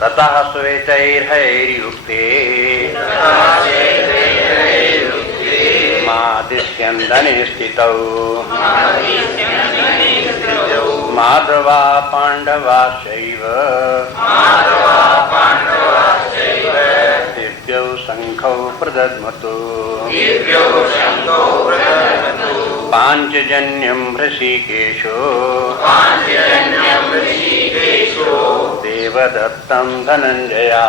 ततः श्वेतैर्हैर्युक्ते मादिस्यन्दने स्थितौ माधवा पाण्डवाश्चैव दिव्यौ शङ्खौ प्रदद्मतु पाञ्चजन्यं हृषीकेशो देवदत्तं धनञ्जया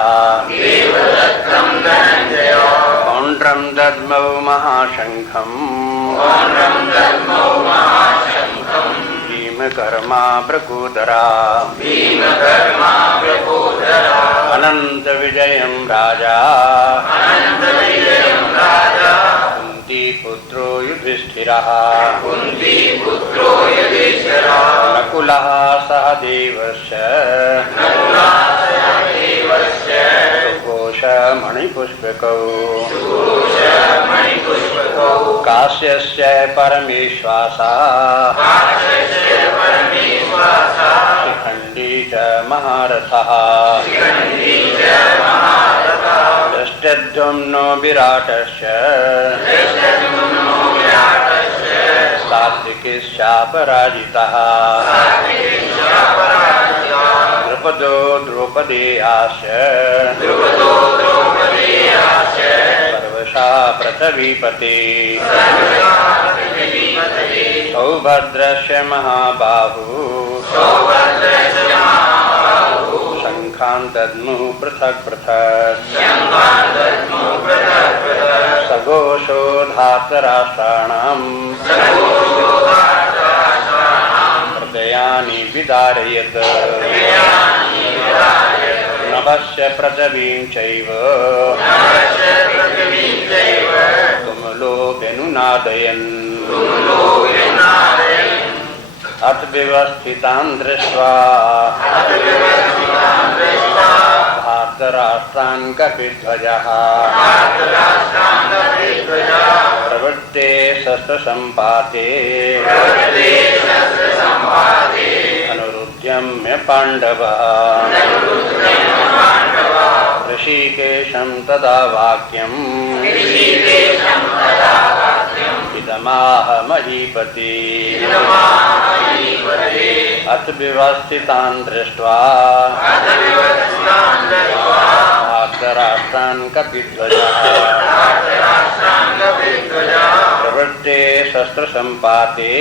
पौण्ड्रं दद्मौ महाशङ्खम् भीमकर्मा भृगूदरा अनन्तविजयं राजा कुन्तीपुत्रो युधिष्ठिरः नकुलः सहदेवस्य सुघोषमणिपुष्पकौ काश्यस्य परमेश्वासा शिखण्डी च महारथः दृष्टद्युम्नो विराटस्य सात्विकिश्चापराजितः द्रुपदो द्रौपदेयाश्च सर्वशा पृथिवीपते सौभद्रस्य महाबाहु शङ्खान् दद्मुः पृथक् पृथक् सघोषो धातराष्ट्राणाम् हृदयानि विदारयत् नभस्य पृथिवीं चैव तुमुलो व्यनुनादयन् अथ व्यवस्थितान् दृष्ट्वा धार्तराष्ट्रान् कपिध्वजः प्रवृत्ते शस्त्रसम्पाते अनुरुध्यम्य पाण्डवः ऋषिकेशं तदा वाक्यम् इदमाह महीपति अथ व्यवस्थितान् दृष्ट्वा धार्तराष्ट्रान् कपिध्वजः प्रवृत्ते शस्त्रसम्पाते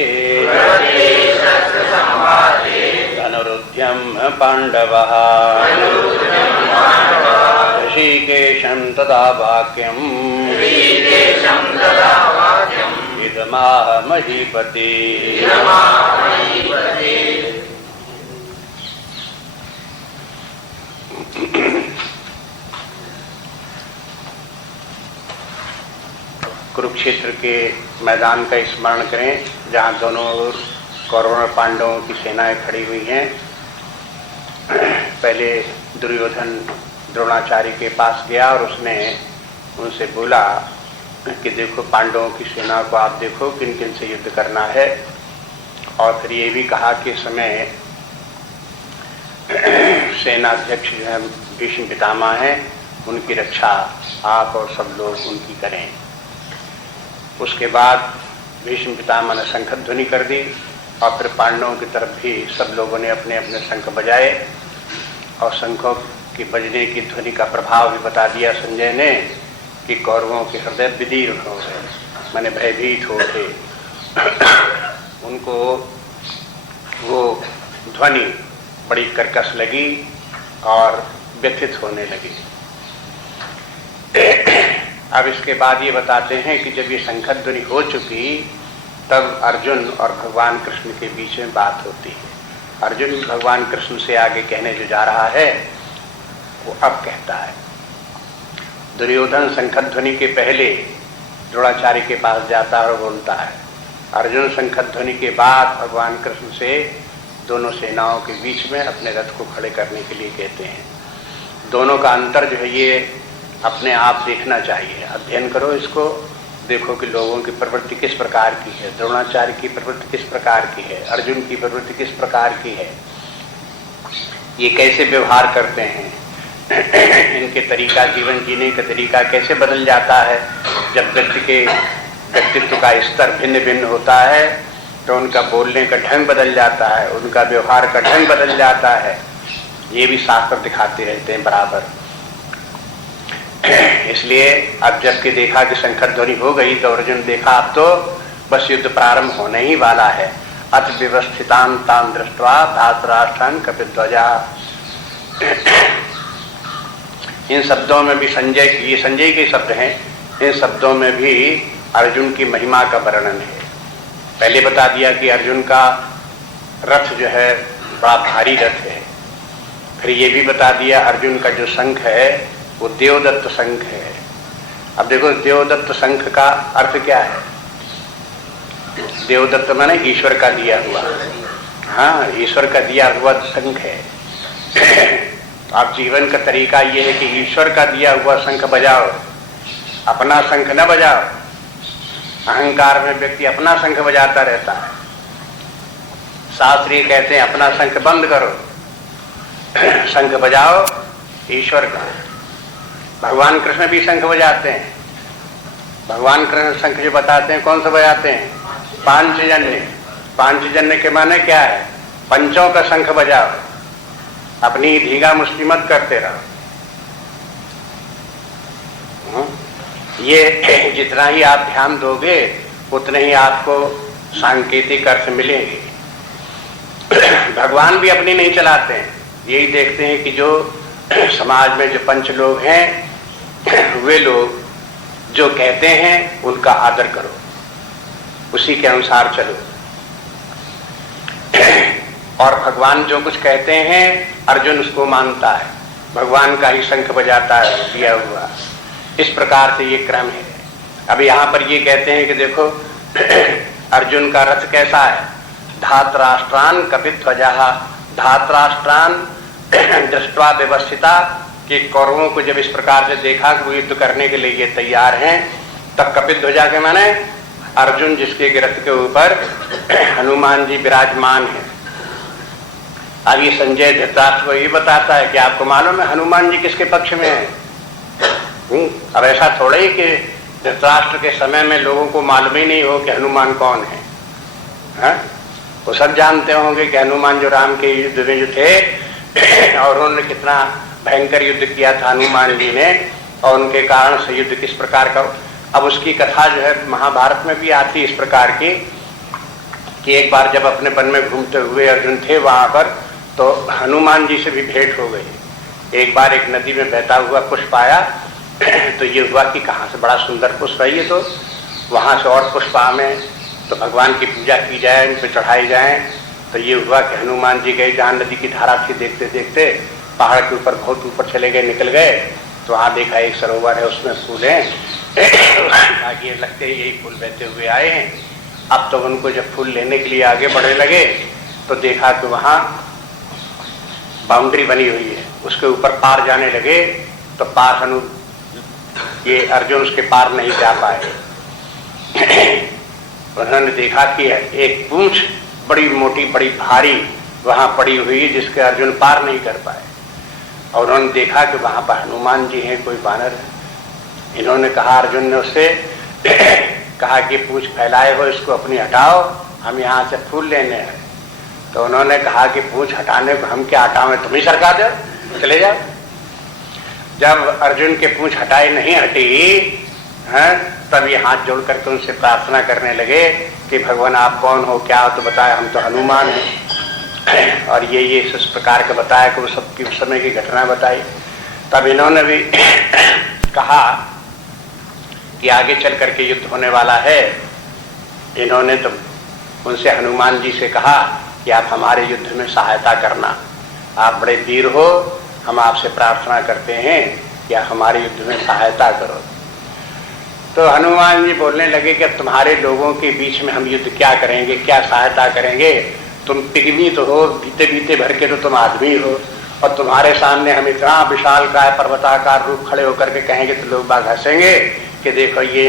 अनुरुध्यम्य पाण्डवः ऋषिकेशं तदा वाक्यम् इदमाह महीपति कुरुक्षेत्र के मैदान का स्मरण करें जहाँ दोनों ओर कौरवों और पांडवों की सेनाएं खड़ी हुई हैं। पहले दुर्योधन द्रोणाचार्य के पास गया और उसने उनसे बोला कि देखो पांडवों की सेना को आप देखो किन किन से युद्ध करना है, और फिर ये भी कहा कि इस समय सेनाध्यक्ष जो है भीष्म पितामह हैं, उनकी रक्षा आप और सब लोग उनकी करें। उसके बाद भीष्म पितामह ने शंख ध्वनि कर दी और फिर पांडवों की तरफ भी सब लोगों ने अपने अपने शंख बजाए और शंखों की बजने की ध्वनि का प्रभाव भी बता दिया संजय ने कि कौरवों के हृदय विदीर्ण हो गए, माने भयभीत हो थे। उनको वो ध्वनि बड़ी कर्कश लगी और व्यथित होने लगी। अब इसके बाद ये बताते हैं कि जब ये शंख ध्वनि हो चुकी तब अर्जुन और भगवान कृष्ण के बीच में बात होती है। अर्जुन भगवान कृष्ण से आगे कहने जो जा रहा है वो अब कहता है। दुर्योधन शंख ध्वनि के पहले द्रोणाचार्य के पास जाता है और बोलता है। अर्जुन शंख ध्वनि के बाद भगवान कृष्ण से दोनों सेनाओं के बीच में अपने रथ को खड़े करने के लिए कहते हैं। दोनों का अंतर जो है ये अपने आप देखना चाहिए, अध्ययन करो इसको, देखो कि लोगों की प्रवृत्ति किस प्रकार की है, द्रोणाचार्य की प्रवृत्ति किस प्रकार की है, अर्जुन की प्रवृत्ति किस प्रकार की है, ये कैसे व्यवहार करते हैं। इनके तरीका, जीवन जीने का तरीका कैसे बदल जाता है। जब व्यक्ति के व्यक्तित्व का स्तर भिन्न भिन्न होता है तो उनका बोलने का ढंग बदल जाता है, उनका व्यवहार का ढंग बदल जाता है। ये भी शास्त्र दिखाते रहते हैं बराबर। इसलिए अब जबकि देखा कि शंकर ध्वनि हो गई तो अर्जुन देखा अब तो बस युद्ध प्रारंभ होने ही वाला है। अथ व्यवस्थितान तान दृष्ट्वा धातराष्ट्रान कपिध्वजा। इन शब्दों में भी संजय, ये संजय के शब्द हैं, इन शब्दों में भी अर्जुन की महिमा का वर्णन है। पहले बता दिया कि अर्जुन का रथ जो है बड़ा भारी रथ है। फिर ये भी बता दिया अर्जुन का जो शंख है वो देवदत्त शंख है। अब देखो देवदत्त शंख का अर्थ क्या है? देवदत्त माने ईश्वर का दिया हुआ, हाँ ईश्वर का दिया हुआ शंख है। तो आप जीवन का तरीका ये है कि ईश्वर का दिया हुआ शंख बजाओ, अपना शंख न बजाओ। अहंकार में व्यक्ति अपना शंख बजाता रहता है। शास्त्र ये कहते हैं अपना शंख बंद करो, शंख बजाओ ईश्वर का। भगवान कृष्ण भी शंख बजाते हैं। भगवान कृष्ण शंख जो बताते हैं कौन सा बजाते हैं? पांचजन्य। पांचजन्य के माने क्या है? पंचों का शंख बजाओ, अपनी धीगा मुष्टि मत करते रहो। ये जितना ही आप ध्यान दोगे उतने ही आपको सांकेतिक अर्थ मिलेंगे। भगवान भी अपनी नहीं चलाते हैं, यही देखते हैं कि जो समाज में जो पंच लोग हैं वे लोग जो कहते हैं उनका आदर करो, उसी के अनुसार चलो। और भगवान जो कुछ कहते हैं अर्जुन उसको मानता है, भगवान का ही शंख बजाता है दिया हुआ। इस प्रकार से ये क्रम है। अब यहाँ पर ये कहते हैं कि देखो अर्जुन का रथ कैसा है? धातराष्ट्रान कपिध्वजा। धातराष्ट्रान दृष्ट्वा व्यवस्थिता, कि कौरवों को जब इस प्रकार से देखा कि वो युद्ध करने के लिए ये तैयार हैं, तब कपिध्वजा के माने अर्जुन जिसके रथ के ऊपर हनुमान जी विराजमान है। अब ये संजय धृतराष्ट्र को ये बताता है कि आपको मालूम है हनुमान जी किसके पक्ष में है? अब ऐसा थोड़ा ही कि धृतराष्ट्र के समय में लोगों को मालूम ही नहीं हो कि हनुमान कौन है, हा? वो सब जानते होंगे कि हनुमान जो राम के युद्ध में जो थे और उन्होंने कितना भयंकर युद्ध किया था हनुमान जी ने, और उनके कारण से युद्ध किस प्रकार का। अब उसकी कथा जो है महाभारत में भी आती इस प्रकार की कि एक बार जब अपने वन में घूमते हुए अर्जुन थे वहां पर, तो हनुमान जी से भी भेंट हो गई। एक बार एक नदी में बहता हुआ पुष्प आया तो ये हुआ कि कहाँ से बड़ा सुंदर पुष्प है ये, तो वहां से और पुष्प आए तो भगवान की पूजा की जाए, इन पर चढ़ाई जाए। तो ये हुआ कि हनुमान जी गए जहाँ नदी की धारा थी, देखते देखते पहाड़ के ऊपर बहुत ऊपर चले गए, निकल गए तो वहाँ देखा एक सरोवर है, उसमें फूल हैं। आगे लगते ही यही फूल बहते हुए आए हैं। अब तो उनको जब फूल लेने के लिए आगे बढ़ने लगे तो देखा कि वहाँ बाउंड्री बनी हुई है, उसके ऊपर पार जाने लगे तो पार ये अर्जुन उसके पार नहीं जा पाए। उन्होंने देखा कि एक पूंछ बड़ी मोटी बड़ी भारी वहां पड़ी हुई है जिसके अर्जुन पार नहीं कर पाए। और उन्होंने देखा कि वहां पर हनुमान जी हैं, कोई बानर है। इन्होंने कहा, अर्जुन ने उससे कहा कि पूंछ फैलाए हो इसको अपनी हटाओ, हम यहाँ से फूल लेने हैं। तो उन्होंने कहा कि पूंछ हटाने को हम क्या हटाओ, तुम ही सरका दो, चले जाओ। जब अर्जुन के पूंछ हटाए नहीं हटी तब ये हाथ जोड़ करके उनसे प्रार्थना करने लगे कि भगवान आप कौन हो, क्या हो, तो बताए हम तो हनुमान हैं। और ये इस प्रकार का बताया कि वो सबकी उस समय की घटना बताई। तब इन्होंने भी कहा कि आगे चल करके युद्ध होने वाला है। इन्होंने तो उनसे हनुमान जी से कहा कि आप हमारे युद्ध में सहायता करना, आप बड़े वीर हो, हम आपसे प्रार्थना करते हैं कि आप हमारे युद्ध में सहायता करो। तो हनुमान जी बोलने लगे कि अब तुम्हारे लोगों के बीच में हम युद्ध क्या करेंगे, क्या सहायता करेंगे? तुम पिग्मी तो हो, बीते बीते भर के तो तुम आदमी हो, और तुम्हारे सामने हम इतना विशालकाय पर्वताकार रूप खड़े होकर के कहेंगे तो लोग बाग हंसेंगे कि देखो ये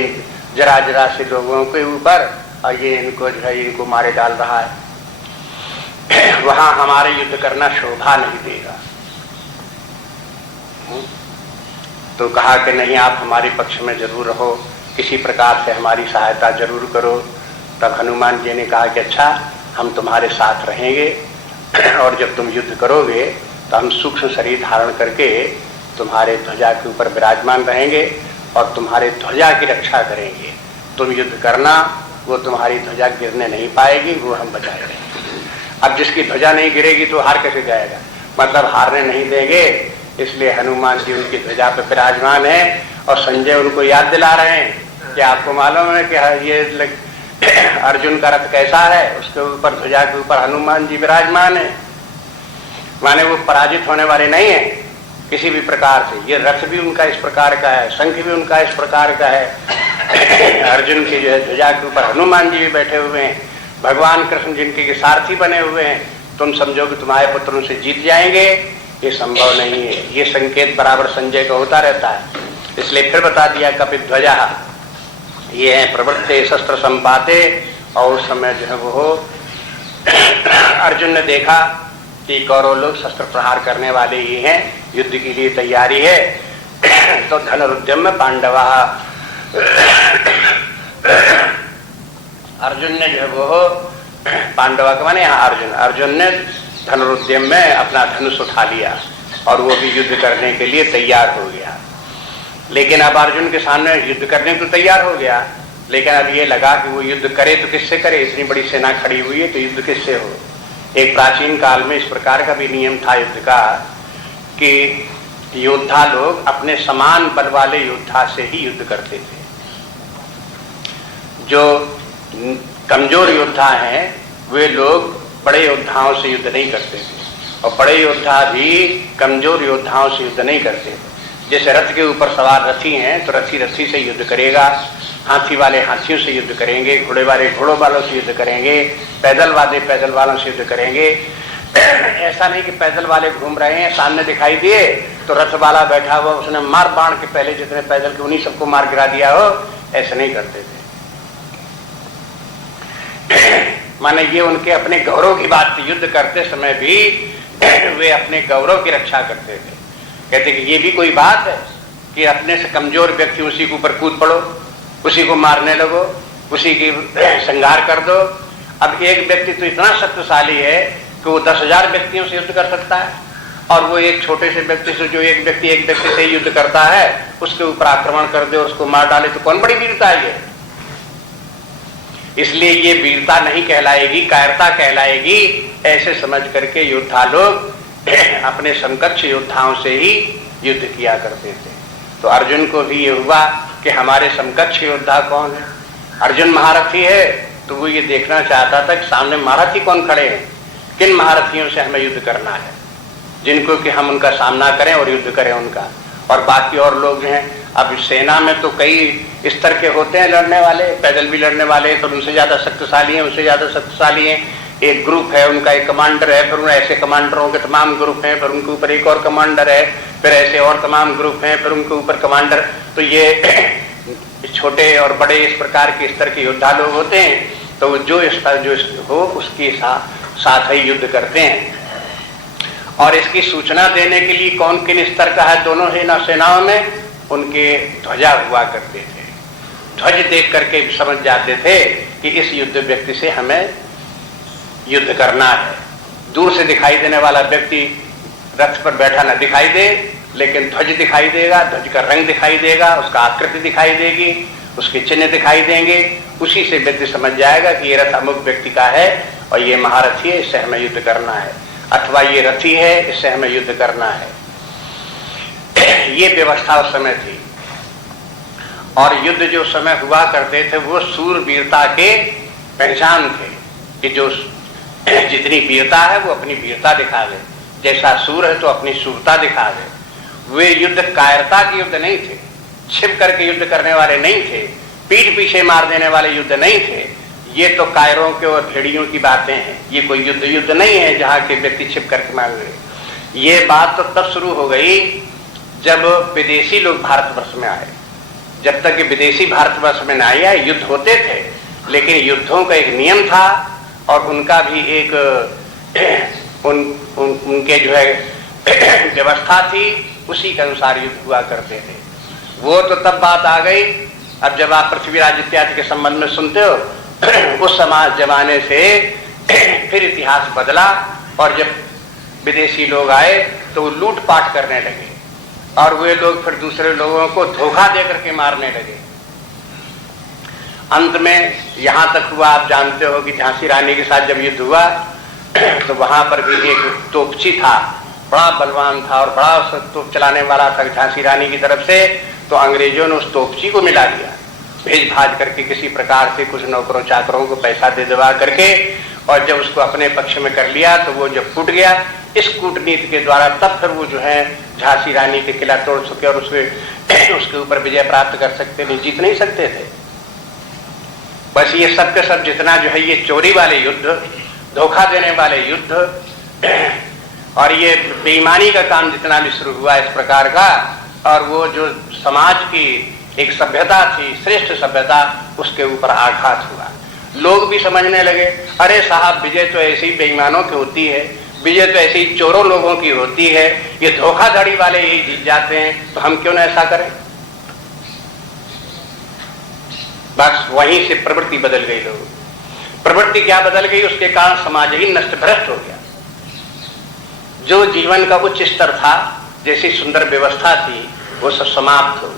जरा जरा से लोगों के ऊपर और ये इनको जो है इनको मारे डाल रहा है। वहां हमारे युद्ध करना शोभा नहीं देगा। तो कहा कि नहीं, आप हमारे पक्ष में जरूर रहो, किसी प्रकार से हमारी सहायता जरूर करो। तब हनुमान जी ने कहा कि अच्छा, हम तुम्हारे साथ रहेंगे और जब तुम युद्ध करोगे तो हम सूक्ष्म शरीर धारण करके तुम्हारे ध्वजा के ऊपर विराजमान रहेंगे और तुम्हारे ध्वजा की रक्षा करेंगे। तुम युद्ध करना, वो तुम्हारी ध्वजा गिरने नहीं पाएगी, वो हम बचाए रहेंगे। अब जिसकी ध्वजा नहीं गिरेगी तो हार कैसे जाएगा, मतलब हारने नहीं देंगे। इसलिए हनुमान जी उनकी ध्वजा पर विराजमान है और संजय उनको याद दिला रहे हैं कि आपको मालूम है कि ये अर्जुन का रथ कैसा है, उसके ऊपर ध्वजा के ऊपर हनुमान जी विराजमान है, माने वो पराजित होने वाले नहीं है किसी भी प्रकार से। ये रथ भी उनका इस प्रकार का है, शंख भी उनका इस प्रकार का है। अर्जुन की जो है ध्वजा के ऊपर हनुमान जी भी बैठे हुए हैं, भगवान कृष्ण जिनके के सारथी बने हुए हैं। तुम समझो कि तुम्हारे पुत्र उनसे जीत जाएंगे, ये संभव नहीं है। ये संकेत बराबर संजय को होता रहता है। इसलिए फिर बता दिया कपित ध्वजा, ये है प्रवृत्ते शस्त्र संपाते। और उस समय जो है वो अर्जुन ने देखा कि कौरव लोग शस्त्र प्रहार करने वाले ही हैं, युद्ध के लिए तैयारी है। तो धनुरुद्यम में पांडवा, अर्जुन ने जो है वो पांडवा के माने यहाँ अर्जुन ने धनुरुद्यम में अपना धनुष उठा लिया और वो भी युद्ध करने के लिए तैयार हो गया। लेकिन अब अर्जुन के सामने युद्ध करने को तैयार हो गया, लेकिन अब ये लगा कि वो युद्ध करे तो किससे करे, इतनी बड़ी सेना खड़ी हुई है तो युद्ध किससे हो। एक प्राचीन काल में इस प्रकार का भी नियम था युद्ध का कि योद्धा लोग अपने समान बल वाले योद्धा से ही युद्ध करते थे। जो कमजोर योद्धा हैं वे लोग बड़े योद्धाओं से युद्ध नहीं करते थे और बड़े योद्धा भी कमजोर योद्धाओं से युद्ध नहीं करते थे। जैसे रथ के ऊपर सवार रथी हैं तो रथी रथी से युद्ध करेगा, हाथी वाले हाथियों से युद्ध करेंगे, घोड़े वाले घोड़ों वालों से युद्ध करेंगे, पैदल वाले पैदल वालों से युद्ध करेंगे। ऐसा नहीं कि पैदल वाले घूम रहे हैं, सामने दिखाई दिए तो रथ वाला बैठा हुआ उसने मार बाण के पहले जितने पैदल के उन्हीं सबको मार गिरा दिया हो, ऐसा नहीं करते थे। माने ये उनके अपने गौरव की बात थी। युद्ध करते समय भी वे अपने गौरव की रक्षा करते थे। कहते कि ये भी कोई बात है कि अपने से कमजोर व्यक्ति उसी के ऊपर कूद पड़ो, उसी को मारने लगो, उसी की संहार कर दो। अब एक व्यक्ति तो इतना शक्तिशाली है कि वो 10,000 व्यक्तियों से युद्ध कर सकता है और वो एक छोटे से व्यक्ति से, जो एक व्यक्ति से युद्ध करता है, उसके ऊपर आक्रमण कर दे और उसको मार डाले, तो कौन बड़ी वीरता है ये। इसलिए ये वीरता नहीं कहलाएगी, कायरता कहलाएगी। ऐसे समझ करके योद्धा लोग अपने समकक्ष योद्धाओं से ही युद्ध किया करते थे। तो अर्जुन को भी ये हुआ कि हमारे समकक्ष योद्धा कौन है। अर्जुन महारथी है तो वो ये देखना चाहता था कि सामने महारथी कौन खड़े हैं, किन महारथियों से हमें युद्ध करना है, जिनको कि हम उनका सामना करें और युद्ध करें उनका। और बाकी और लोग हैं, अब सेना में तो कई स्तर के होते हैं लड़ने वाले, पैदल भी लड़ने वाले, तो उनसे ज्यादा शक्तिशाली हैं, उससे ज्यादा शक्तिशाली हैं। एक ग्रुप है, उनका एक कमांडर है, फिर उन ऐसे कमांडरों के तमाम ग्रुप हैं, फिर उनके ऊपर एक और कमांडर है, फिर ऐसे और तमाम ग्रुप हैं, फिर उनके ऊपर कमांडर। तो ये छोटे और बड़े इस प्रकार के स्तर के योद्धा लोग होते हैं। तो जो स्तर जो हो उसके साथ ही युद्ध करते हैं। और इसकी सूचना देने के लिए कौन किन स्तर का है दोनों ही सेनाओं में, उनके ध्वजा हुआ करते थे। ध्वज देख करके समझ जाते थे कि इस युद्ध व्यक्ति से हमें युद्ध करना है। दूर से दिखाई देने वाला व्यक्ति रथ पर बैठा न दिखाई दे, लेकिन ध्वज दिखाई देगा, ध्वज का रंग दिखाई देगा, उसका आकृति दिखाई देगी, उसके चिन्ह दिखाई देंगे। उसी से व्यक्ति समझ जाएगा कि ये रथ अमुक व्यक्ति का है और ये महारथी है, इससे हमें युद्ध करना है, अथवा ये रथी है, इससे हमें युद्ध करना है। ये व्यवस्था उस समय थी। और युद्ध जो समय हुआ करते थे वो सूरवीरता के पहचान थे कि जो जितनी वीरता है वो अपनी वीरता दिखावे, जैसा सूर है तो अपनी सूरता दिखावे। वे युद्ध कायरता के युद्ध नहीं थे, छिप करके युद्ध करने वाले नहीं थे, पीठ पीछे मार देने वाले युद्ध नहीं थे। ये तो कायरों के और भेड़ियों की बातें हैं, ये कोई युद्ध नहीं है जहाँ के व्यक्ति छिप करके मार गए। ये बात तो तब शुरू हो गई जब विदेशी लोग भारतवर्ष में आए। जब तक कि विदेशी भारतवर्ष में न आए, युद्ध होते थे, लेकिन युद्धों का एक नियम था और उनका भी एक उनके जो है व्यवस्था थी उसी के अनुसार युद्ध हुआ करते थे। वो तो तब बात आ गई, अब जब आप पृथ्वीराज इत्यादि के संबंध में सुनते हो, उस समाज जमाने से फिर इतिहास बदला और जब विदेशी लोग आए तो वो लूटपाट करने लगे और वे लोग फिर दूसरे लोगों को धोखा दे करके मारने लगे। अंत में यहां तक हुआ, आप जानते हो कि झांसी रानी के साथ जब युद्ध हुआ तो वहां पर भी एक तोपची था, बड़ा बलवान था और बड़ा तोप चलाने वाला था झांसी रानी की तरफ से। तो अंग्रेजों ने उस तोपची को मिला दिया, भेज भाज करके किसी प्रकार से कुछ नौकरों चाकरों को पैसा दे दवा करके, और जब उसको अपने पक्ष में कर लिया तो वो जब फूट गया, इस कूटनीति के द्वारा तब फिर वो जो है झांसी रानी के किला तोड़ सके और उसके ऊपर विजय प्राप्त कर सकते, नहीं जीत नहीं सकते थे। बस ये सब के सब जितना जो है ये चोरी वाले युद्ध, धोखा देने वाले युद्ध और ये बेईमानी का काम जितना भी शुरू हुआ इस प्रकार का, और वो जो समाज की एक सभ्यता थी, श्रेष्ठ सभ्यता, उसके ऊपर आघात हुआ। लोग भी समझने लगे, अरे साहब विजय तो ऐसे ही बेईमानों की होती है, विजय तो ऐसे ही चोरों लोगों की होती है, ये धोखाधड़ी वाले यही जीत जाते हैं, तो हम क्यों ना ऐसा करें। बस वहीं से प्रवृत्ति बदल गई। लोग प्रवृत्ति क्या बदल गई, उसके कारण समाज ही नष्ट भ्रष्ट हो गया। जो जीवन का उच्च स्तर था, जैसी सुंदर व्यवस्था थी, वो सब समाप्त हो गई।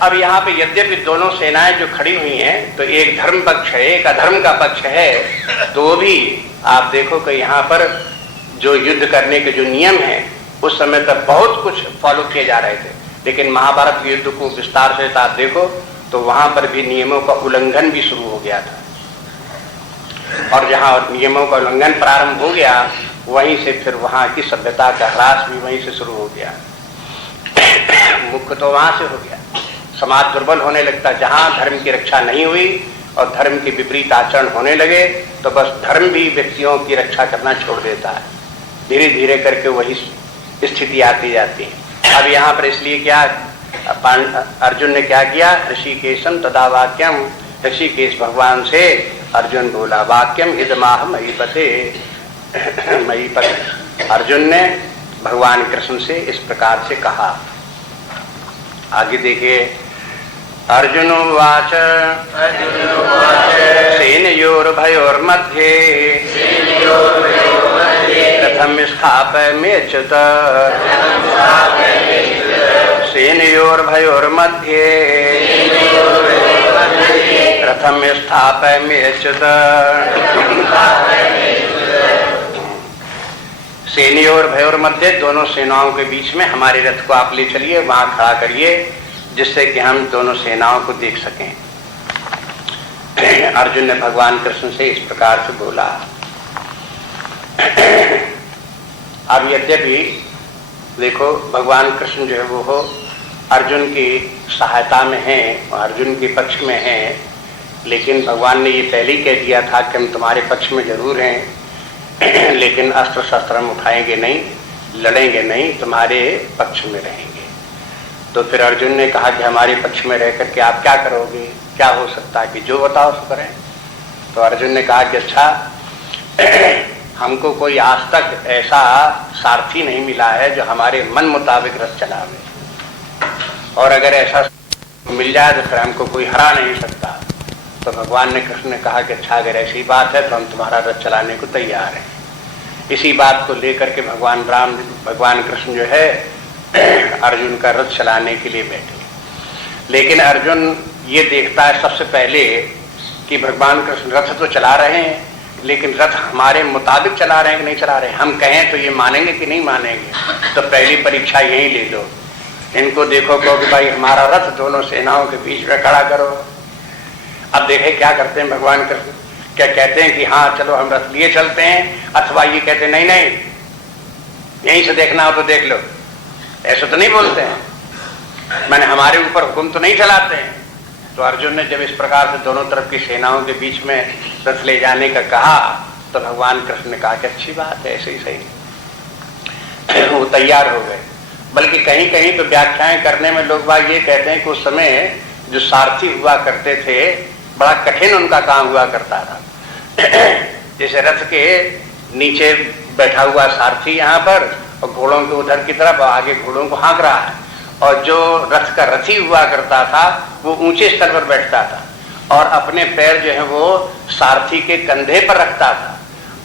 अब यहाँ पे यद्यपि दोनों सेनाएं जो खड़ी हुई हैं, तो एक धर्म पक्ष है, एक अधर्म का पक्ष है, तो भी आप देखो कि यहाँ पर जो युद्ध करने के जो नियम हैं उस समय तक बहुत कुछ फॉलो किए जा रहे थे, लेकिन महाभारत के युद्ध को विस्तार से आप देखो तो वहां पर भी नियमों का उल्लंघन भी शुरू हो गया था, और जहां नियमों का उल्लंघन प्रारंभ हो गया वहीं से फिर वहां की सभ्यता का ह्रास भी वहीं से शुरू हो गया। मुख्य तो वहां से हो गया, समाज दुर्बल होने लगता। जहां धर्म की रक्षा नहीं हुई और धर्म के विपरीत आचरण होने लगे तो बस धर्म भी व्यक्तियों की रक्षा करना छोड़ देता है, धीरे धीरे करके वही स्थिति आती जाती है। अब यहाँ पर इसलिए क्या अर्जुन ने क्या किया, ऋषिकेशम तदा वाक्यम, ऋषिकेश भगवान से अर्जुन बोला, वाक्यम इदमाह महीपते, महीपते। अर्जुन ने भगवान कृष्ण से इस प्रकार से कहा। आगे देखिए, अर्जुन उवाच सेनयोर्भयोर्मध्ये रथम स्थापयमेच्युत, सेनयोर्भयोर्मध्ये रथम स्थापयमेच्युत। सेनयोर भयोर मध्य, दोनों सेनाओं के बीच में हमारे रथ को आप ले चलिए, वहां खड़ा करिए, जिससे कि हम दोनों सेनाओं को देख सकें। अर्जुन ने भगवान कृष्ण से इस प्रकार से बोला। अब यद्यपि देखो भगवान कृष्ण जो है वो हो अर्जुन की सहायता में है, अर्जुन के पक्ष में है, लेकिन भगवान ने ये पहले ही कह दिया था कि हम तुम्हारे पक्ष में जरूर हैं, लेकिन अस्त्र शस्त्र हम उठाएंगे नहीं, लड़ेंगे नहीं, तुम्हारे पक्ष में रहेंगे। तो फिर अर्जुन ने कहा कि हमारे पक्ष में रह करके आप क्या करोगे, क्या हो सकता है कि जो बताओ सो करें। तो अर्जुन ने कहा कि अच्छा हमको कोई आज तक ऐसा सारथी नहीं मिला है जो हमारे मन मुताबिक रथ चलावे, और अगर ऐसा मिल जाए तो फिर हमको कोई हरा नहीं सकता। तो भगवान ने कृष्ण ने कहा कि अच्छा अगर ऐसी बात है तो हम तुम्हारा रथ चलाने को तैयार हैं। इसी बात को लेकर के भगवान कृष्ण जो है अर्जुन का रथ चलाने के लिए बैठे। लेकिन अर्जुन ये देखता है सबसे पहले कि भगवान कृष्ण रथ तो चला रहे हैं, लेकिन रथ हमारे मुताबिक चला रहे हैं कि नहीं चला रहे हैं, हम कहें तो ये मानेंगे कि नहीं मानेंगे। तो पहली परीक्षा यही ले लो, इनको देखो कहो कि भाई हमारा रथ दोनों सेनाओं के बीच में खड़ा करो। अब देखे क्या करते हैं भगवान कृष्ण, क्या कहते हैं कि हाँ चलो हम रथ लिए चलते हैं, अथवा ये कहते नहीं नहीं यहीं से देखना हो तो देख लो, ऐसा तो नहीं बोलते हैं, मैंने हमारे ऊपर हुक्म तो नहीं चलाते हैं। तो अर्जुन ने जब इस प्रकार से दोनों तरफ की सेनाओं के बीच में रथ ले जाने का कहा तो भगवान कृष्ण ने कहा कि अच्छी बात है, ऐसे ही सही। वो तैयार हो गए। बल्कि कहीं कहीं तो व्याख्याएं करने में लोग बाग ये कहते हैं कि उस समय जो सारथी हुआ करते थे बड़ा कठिन उनका काम हुआ करता था। जैसे रथ के नीचे बैठा हुआ सारथी यहाँ पर और घोड़ों के उधर की तरफ आगे घोड़ों को हाँक रहा है, और जो रथ का रथी हुआ करता था वो ऊंचे स्तर पर बैठता था और अपने पैर जो है वो सारथी के कंधे पर रखता था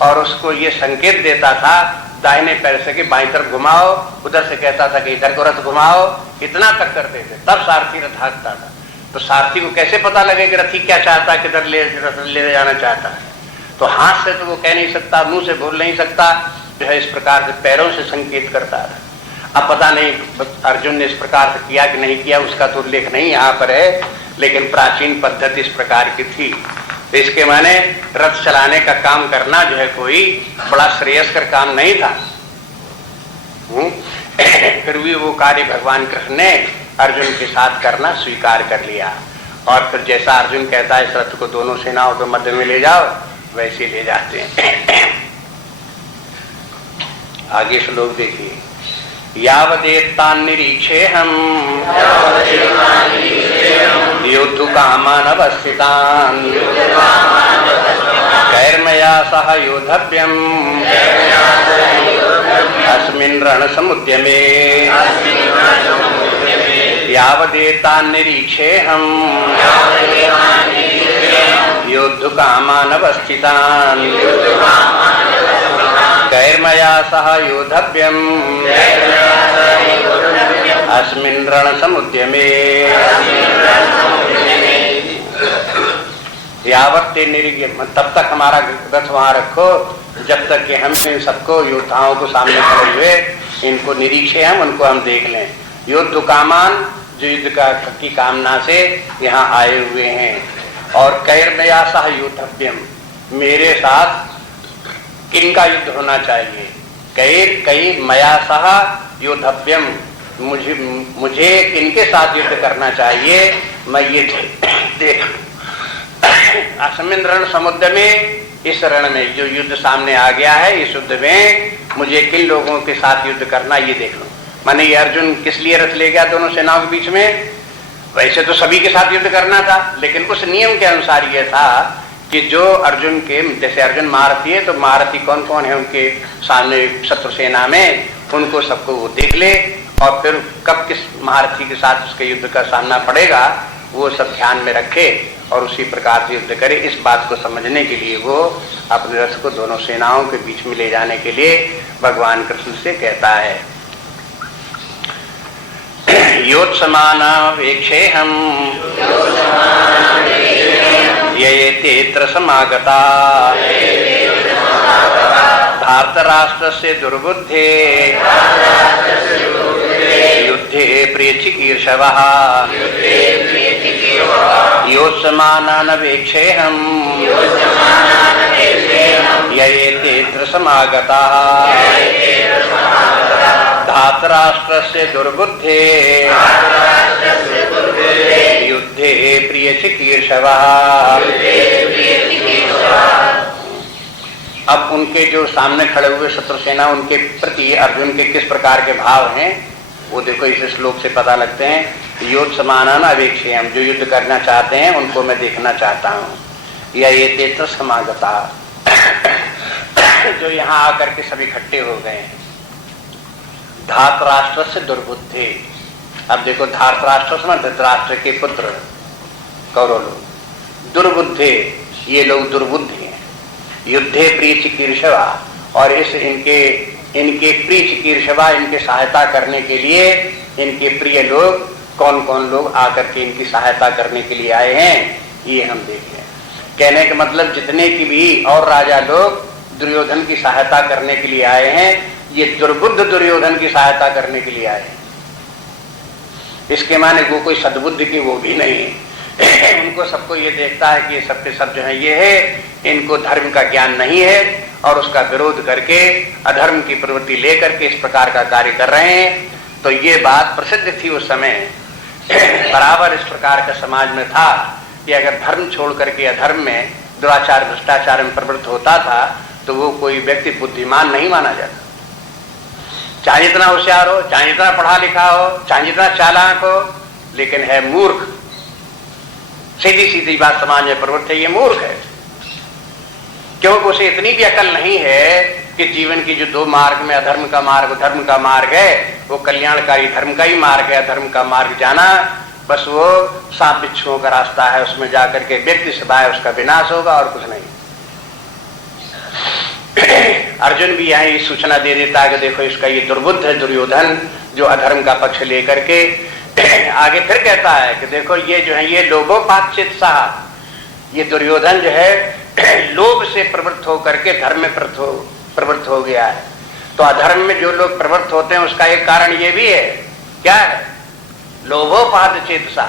और उसको ये संकेत देता था दाहिने पैर से कि बाईं तरफ घुमाओ, उधर से कहता था कि इधर को रथ घुमाओ, इतना तक करते थे, तब सारथी रथ हाँकता था। तो सारथी को कैसे पता लगे कि रथी क्या चाहता है, किधर ले जाना चाहता है? तो हाथ से तो वो कह नहीं सकता, मुंह से बोल नहीं सकता, जो है इस प्रकार से पैरों से संकेत करता है। अब पता नहीं अर्जुन ने इस प्रकार से किया कि नहीं किया, उसका तो उल्लेख नहीं यहाँ पर है, लेकिन प्राचीन पद्धति इस प्रकार की थी। तो इसके माने रथ चलाने का काम करना जो है कोई बड़ा श्रेयस्कर काम नहीं था। फिर भी वो कार्य भगवान कृष्ण ने अर्जुन के साथ करना स्वीकार कर लिया, और फिर जैसा अर्जुन कहता है इस रथ को दोनों सेनाओं के मध्य में ले जाओ, वैसे ले जाते हैं। आगे श्लोक देखिए, यावदेतान् निरीक्षेऽहम् योद्धुकामान् अवस्थितान् कैर्मया सह योद्धव्यम् अस्मिन् रणसमुद्यमे। यावदेतान् निरीक्षेऽहम् योद्धुकामान् अवस्थितान् कैर्मया सह योद्धव्यम् अस्मिन् रणसमुद्यमे। यावत तब तक हमारा रथ वहां रखो जब तक कि हम इन सबको योद्धाओं को सामने खड़े हुए इनको निरीक्षे हम उनको हम देख लें। युद्ध कामान जो युद्ध की कामना से यहाँ आए हुए हैं, और कैर्मया सह योद्धव्यम मेरे साथ किनका युद्ध होना चाहिए। कई मया सह योद्धव्यम मुझे किनके साथ युद्ध करना चाहिए, मैं ये देख। अस्मिन् रण समुद्र में, इस रण में जो युद्ध सामने आ गया है, इस युद्ध में मुझे किन लोगों के साथ युद्ध करना ये देख लो। माने ये अर्जुन किस लिए रथ ले गया दोनों सेनाओं के बीच में? वैसे तो सभी के साथ युद्ध करना था, लेकिन उस नियम के अनुसार ये था कि जो अर्जुन के, जैसे अर्जुन महारथी है तो महारथी कौन कौन है उनके सामने शत्रु सेना में, उनको सबको वो देख ले, और फिर कब किस महारथी के साथ उसके युद्ध का सामना पड़ेगा वो सब ध्यान में रखे और उसी प्रकार से युद्ध करे। इस बात को समझने के लिए वो अपने रथ को दोनों सेनाओं के बीच में ले जाने के लिए भगवान कृष्ण से कहता है। योत्समानावेक्षेऽहम् ययेतेऽत्र समागता धार्तराष्ट्रस्य दुर्बुद्धे युद्धे प्रियचिकीर्षवः योत्समानानवेक्षेऽहम् ययेतेऽत्र समागता धार्तराष्ट्रस्य दुर्बुद्धे युद्धे प्रियचिकीर्षवः। अब उनके जो सामने खड़े हुए शत्रु सेना, उनके प्रति अर्जुन के किस प्रकार के भाव हैं वो देखो इस श्लोक से पता लगते हैं। योद्ध समानान अवेक्षेयम, जो युद्ध करना चाहते हैं उनको मैं देखना चाहता हूँ। या ये तेत्र समागता, जो यहाँ आकर के सभी इकट्ठे हो गए हैं। धार्तराष्ट्र से दुर्बुद्धि, अब देखो धार्तराष्ट्र से धृतराष्ट्र के पुत्र कौरव लोग, दुर्बुद्धि ये लोग दुर्बुद्धि हैं। युद्धे प्रिय चिकीर्षवा, और इस इनके प्रिय चिकीर्षवा, इनके सहायता करने के लिए इनके प्रिय लोग कौन कौन लोग आकर के इनकी सहायता करने के लिए आए हैं ये हम देख लें। कहने का मतलब जितने की भी और राजा लोग दुर्योधन की सहायता करने के लिए आए हैं, ये दुर्बुद्ध दुर्योधन की सहायता करने के लिए आए हैं। इसके माने वो कोई सद्बुद्धि की वो भी नहीं है। उनको सबको ये देखता है कि ये सब के सब जो है ये है, इनको धर्म का ज्ञान नहीं है और उसका विरोध करके अधर्म की प्रवृत्ति लेकर के इस प्रकार का कार्य कर रहे हैं। तो ये बात प्रसिद्ध थी उस समय, बराबर इस प्रकार का समाज में था कि अगर धर्म छोड़ करके अधर्म में, दुराचार भ्रष्टाचार में प्रवृत्त होता था तो वो कोई व्यक्ति बुद्धिमान नहीं माना जाता। चाहे जितना होशियार हो, चाहे जितना पढ़ा लिखा हो, चाहे जितना चालाक हो, लेकिन है मूर्ख। सीधी सीधी बात समाज में प्रवृत्त है, ये मूर्ख है। क्योंकि उसे इतनी भी अकल नहीं है कि जीवन की जो दो मार्ग में अधर्म का मार्ग धर्म का मार्ग है, वो कल्याणकारी धर्म का ही मार्ग है, अधर्म का मार्ग जाना बस वो सांप बिच्छुओं का रास्ता है, उसमें जाकर के व्यक्ति सभाए उसका विनाश होगा और कुछ नहीं। अर्जुन भी यहाँ ये सूचना दे देता है कि देखो इसका ये दुर्बुद्ध है दुर्योधन, जो अधर्म का पक्ष लेकर के आगे फिर कहता है कि देखो ये जो है ये लोभोपाचित्साह, ये दुर्योधन जो है लोभ से प्रवृत्त होकर के धर्म में प्रवृत्त हो गया है। तो अधर्म में जो लोग प्रवृत्त होते हैं उसका एक कारण ये भी है, क्या है? लोभोपाद चेतसा।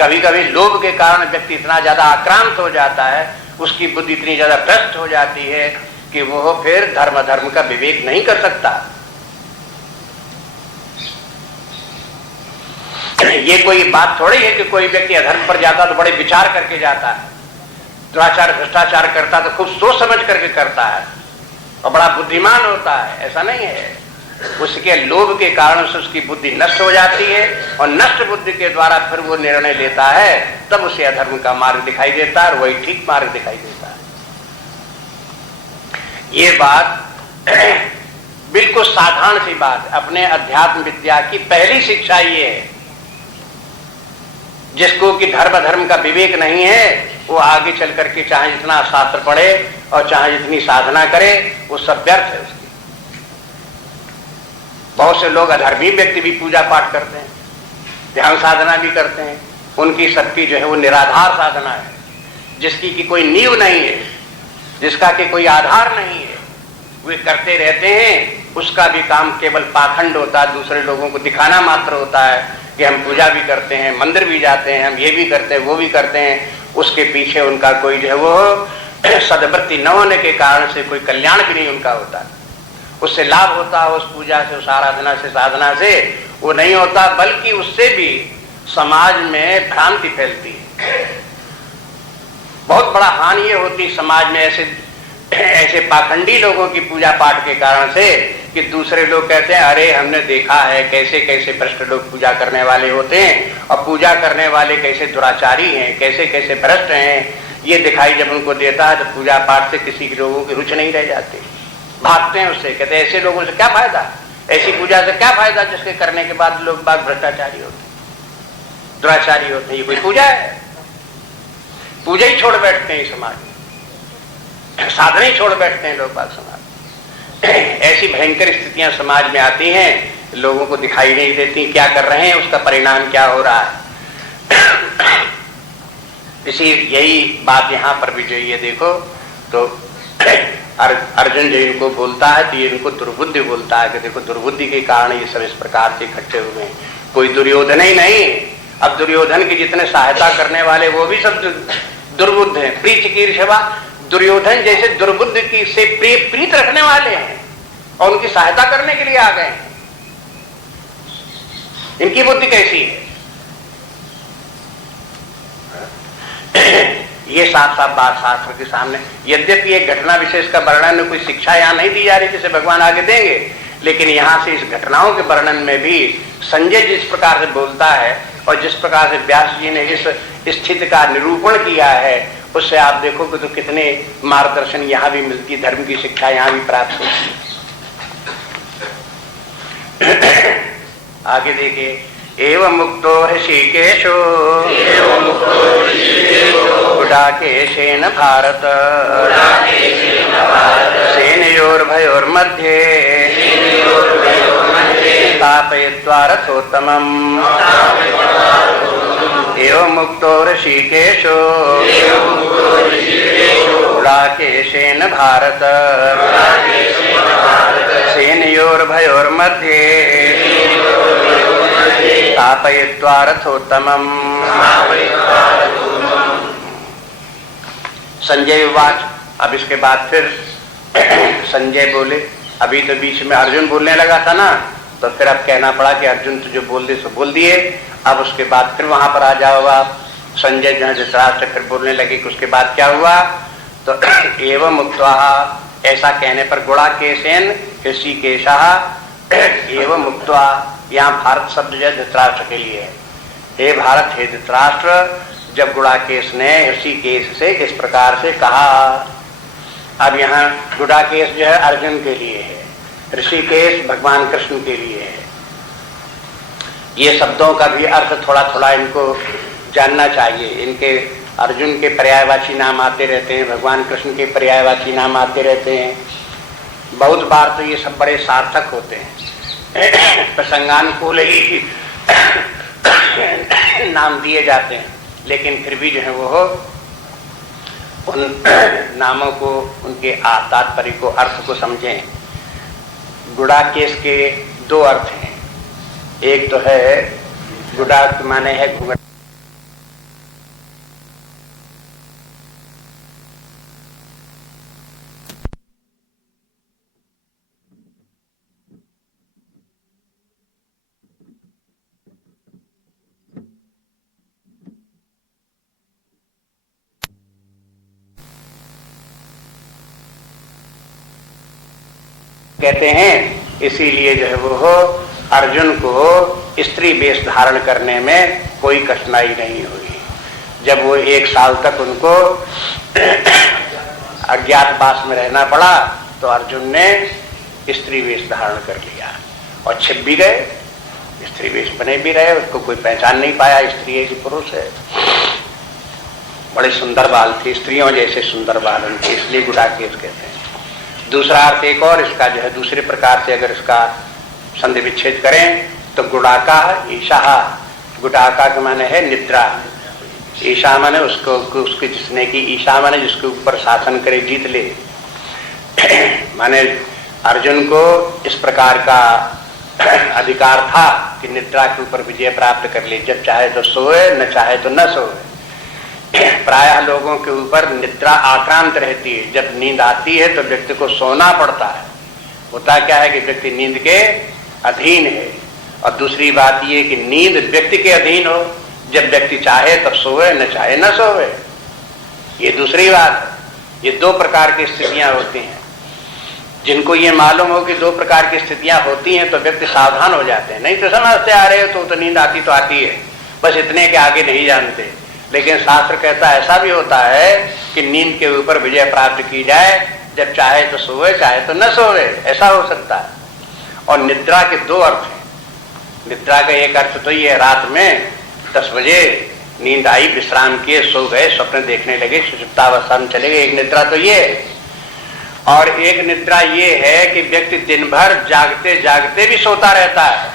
कभी कभी लोभ के कारण व्यक्ति इतना ज्यादा आक्रांत हो जाता है, उसकी बुद्धि इतनी ज्यादा भ्रष्ट हो जाती है कि वो फिर धर्म अधर्म का विवेक नहीं कर सकता। ये कोई बात थोड़ी है कि कोई व्यक्ति अधर्म पर जाता तो बड़े विचार करके जाता है, दुराचार भ्रष्टाचार करता तो खूब सोच समझ करके करता है और बड़ा बुद्धिमान होता है, ऐसा नहीं है। उसके लोभ के कारण से उसकी बुद्धि नष्ट हो जाती है और नष्ट बुद्धि के द्वारा फिर वो निर्णय लेता है, तब उसे अधर्म का मार्ग दिखाई देता है और वही ठीक मार्ग दिखाई देता है। ये बात बिल्कुल साधारण सी बात, अपने अध्यात्म विद्या की पहली शिक्षा ये है। जिसको कि धर्म अधर्म का विवेक नहीं है, वो आगे चल करके चाहे जितना शास्त्र पढ़े और चाहे जितनी साधना करे, वो सब व्यर्थ है उसकी। बहुत से लोग अधर्मी व्यक्ति भी पूजा पाठ करते हैं, ध्यान साधना भी करते हैं, उनकी सबकी जो है वो निराधार साधना है, जिसकी की कोई नींव नहीं है, जिसका कि कोई आधार नहीं है, वे करते रहते हैं। उसका भी काम केवल पाखंड होता है, दूसरे लोगों को दिखाना मात्र होता है कि हम पूजा भी करते हैं, मंदिर भी जाते हैं, हम ये भी करते हैं, वो भी करते हैं। उसके पीछे उनका कोई जो है वो सद्वृत्ति न होने के कारण से कोई कल्याण भी नहीं उनका होता। उससे लाभ होता है उस पूजा से, उस आराधना से, साधना से, वो नहीं होता, बल्कि उससे भी समाज में भ्रांति फैलती है। बहुत बड़ा हानि ये होती समाज में ऐसे पाखंडी लोगों की पूजा पाठ के कारण से कि दूसरे लोग कहते हैं अरे हमने देखा है कैसे कैसे भ्रष्ट लोग पूजा करने वाले होते हैं और पूजा करने वाले कैसे दुराचारी हैं, कैसे कैसे भ्रष्ट हैं। ये दिखाई जब उनको देता है तो पूजा पाठ से किसी के लोगों की रुचि नहीं रह जाती, भागते हैं उससे, कहते हैं ऐसे लोगों से क्या फायदा, ऐसी पूजा से क्या फायदा जिसके करने के बाद लोग बाग भ्रष्टाचारी होते, दुराचारी होते हैं। ये कोई पूजा है? पूजा ही छोड़ बैठते हैं समाज में, साधना ही छोड़ बैठते हैं लोग बाग समाज। ऐसी भयंकर स्थितियां समाज में आती हैं, लोगों को दिखाई नहीं देती क्या कर रहे हैं, उसका परिणाम क्या हो रहा है। इसी यही बात यहाँ पर भी जो ये देखो तो अर्जुन जो इनको बोलता है तो ये इनको दुर्बुद्धि बोलता है कि देखो दुर्बुद्धि के कारण ये सब इस प्रकार से इकट्ठे हुए हैं, कोई दुर्योधन ही नहीं। अब दुर्योधन की जितने सहायता करने वाले वो भी सब दुर्बुद्ध हैं। प्रीत कीर्षवा, दुर्योधन जैसे दुर्बुद्ध की से प्रीत रखने वाले हैं और उनकी सहायता करने के लिए आ गए हैं। इनकी बुद्धि कैसी है? ये साफ साफ बात शास्त्र के सामने, यद्यपि एक घटना विशेष का वर्णन में कोई शिक्षा यहाँ नहीं दी जा रही जिसे भगवान आगे देंगे, लेकिन यहाँ से इस घटनाओं के वर्णन में भी संजय जिस प्रकार से बोलता है और जिस प्रकार से व्यास जी ने इस स्थिति का निरूपण किया है, उससे आप देखोगे तो कितने मार्गदर्शन यहाँ भी मिलती, धर्म की शिक्षा यहाँ भी प्राप्त होती है। आगे देखिए, एवं मुक्तो ऋषिकेशो गुडाकेशेन भारत सेनयोर्भयोर्मध्ये स्थापयित्वा रथोत्तमम्। एवं मुक्तो ऋषिकेशो गुडाकेशेन भारत सेनयोर्भयोर्मध्ये स्थापयित्वा रथोत्तमम्। संजय उवाच, अब इसके बाद फिर संजय बोले। अभी तो बीच में अर्जुन बोलने लगा था ना, तो फिर अब कहना पड़ा कि अर्जुन तो जो बोल दे सो बोल दिए, अब उसके बाद फिर वहां पर आ जाओ आप। संजय जो है धृतराष्ट्र फिर बोलने लगे कि उसके बाद क्या हुआ, तो एवं मुक्त्वा, ऐसा कहने पर गुणाकेशेन ऋषिकेशः एवं मुक्त्वा, यहाँ भारत शब्द जो है धृतराष्ट्र के लिए है। हे भारत, हे धृतराष्ट्र, जब गुणाकेश ने ऋषिकेश से इस प्रकार से कहा अब यहाँ गुडाकेश जो है अर्जुन के लिए है, ऋषिकेश भगवान कृष्ण के लिए है। ये शब्दों का भी अर्थ थोड़ा थोड़ा इनको जानना चाहिए। इनके अर्जुन के पर्यायवाची नाम आते रहते हैं, भगवान कृष्ण के पर्यायवाची नाम आते रहते हैं। बहुत बार तो ये सब बड़े सार्थक होते हैं, प्रसंगानुकूल ही नाम दिए जाते हैं, लेकिन फिर भी जो है वो उन नामों को, उनके तात्पर्य को, अर्थ को समझें। गुडाकेश के दो अर्थ हैं। एक तो है गुडा माने है घूंघट, कहते हैं। इसीलिए जो है वो अर्जुन को स्त्री वेश धारण करने में कोई कठिनाई नहीं हुई। जब वो 1 साल तक उनको अज्ञातवास में रहना पड़ा तो अर्जुन ने स्त्री वेश धारण कर लिया और छिप भी गए, स्त्री वेश बने भी रहे। उसको कोई पहचान नहीं पाया स्त्री है कि पुरुष है। बड़े सुंदर बाल थे, स्त्रियों जैसे सुंदर बाल उनके, इसलिए गुडाकेश कहते हैं। दूसरा अर्थ एक और इसका जो है, दूसरे प्रकार से अगर इसका संधि विच्छेद करें तो गुडाका ईशा। गुडाका का माने है निद्रा, ईशा माने उसको, उसके जिसने की, ईशा माने जिसके ऊपर शासन करे, जीत ले। माने अर्जुन को इस प्रकार का अधिकार था कि निद्रा के ऊपर विजय प्राप्त कर ले, जब चाहे तो सोए, न चाहे तो न सोए। प्रायः लोगों के ऊपर निद्रा आक्रांत रहती है। जब नींद आती है तो व्यक्ति को सोना पड़ता है। होता क्या है कि व्यक्ति नींद के अधीन है। और दूसरी बात ये कि नींद व्यक्ति के अधीन हो, जब व्यक्ति चाहे तब सोए, न चाहे न सोए। ये दूसरी बात है। ये 2 प्रकार की स्थितियां होती हैं। जिनको ये मालूम हो कि 2 प्रकार की स्थितियां होती हैं तो व्यक्ति सावधान हो जाते हैं। नहीं तो समझते आ रहे हो तो नींद आती तो आती है, बस इतने के आगे नहीं जानते। लेकिन शास्त्र कहता ऐसा भी होता है कि नींद के ऊपर विजय प्राप्त की जाए, जब चाहे तो सोए, चाहे तो न सोए, ऐसा हो सकता है। और निद्रा के 2 अर्थ हैं। निद्रा का एक अर्थ तो ये, रात में 10 बजे नींद आई, विश्राम किए, सो गए, स्वप्न देखने लगे, सुषुप्तावस्था में चले गए, एक निद्रा तो ये। और एक निद्रा ये है कि व्यक्ति दिन भर जागते जागते भी सोता रहता है,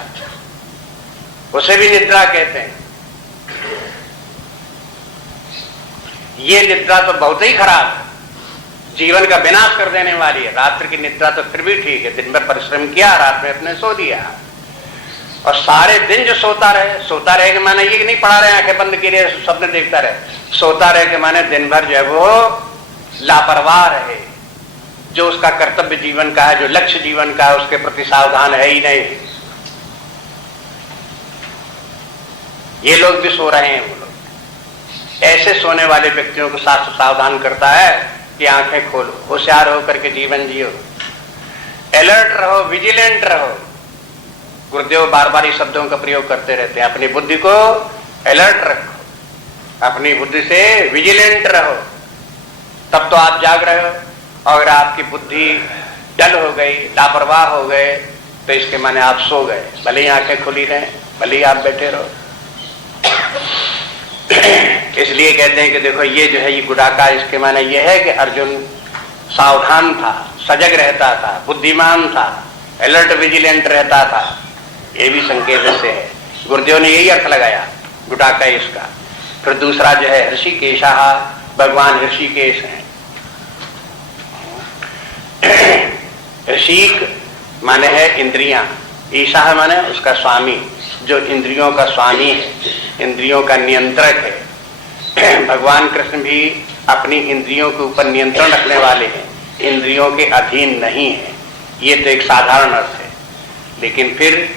उसे भी निद्रा कहते हैं। ये निद्रा तो बहुत ही खराब है, जीवन का विनाश कर देने वाली है। रात्रि की निद्रा तो फिर भी ठीक है, दिन भर परिश्रम किया, रात में अपने सो दिया। और सारे दिन जो सोता रहे के माने ये नहीं पड़ा रहे, आंखें बंद की रहे, स्वप्न देखता रहे। सोता रहे के माने दिन भर जो है वो लापरवाह रहे, जो उसका कर्तव्य जीवन का है, जो लक्ष्य जीवन का है, उसके प्रति सावधान है ही नहीं। ये लोग भी सो रहे हैं। वो लोग ऐसे सोने वाले व्यक्तियों को शास्त्र सावधान करता है कि आंखें खोलो, होशियार होकर के जीवन जियो, अलर्ट रहो, विजिलेंट रहो। गुरुदेव बार बार इस शब्दों का प्रयोग करते रहते हैं। अपनी बुद्धि को अलर्ट रखो, अपनी बुद्धि से विजिलेंट रहो, तब तो आप जाग रहे हो। अगर आपकी बुद्धि डल हो गई, लापरवाह हो गए, तो इसके माने आप सो गए, भले ही आंखें खुली रहें, भले ही आप बैठे रहो। इसलिए कहते हैं कि देखो ये जो है ये गुडाका, इसके माने ये है कि अर्जुन सावधान था, सजग रहता था, बुद्धिमान था, अलर्ट विजिलेंट रहता था। ये भी संकेत से है। गुरुदेव ने यही अर्थ लगाया गुडाका इसका। फिर दूसरा जो है ऋषिकेशा, भगवान ऋषिकेश हैं। ऋषिक माने है इंद्रियां, ईशा माने उसका स्वामी, जो इंद्रियों का स्वामी है, इंद्रियों का नियंत्रक है। भगवान कृष्ण भी अपनी इंद्रियों के ऊपर नियंत्रण रखने वाले हैं, इंद्रियों के अधीन नहीं है। ये तो एक साधारण अर्थ है। लेकिन फिर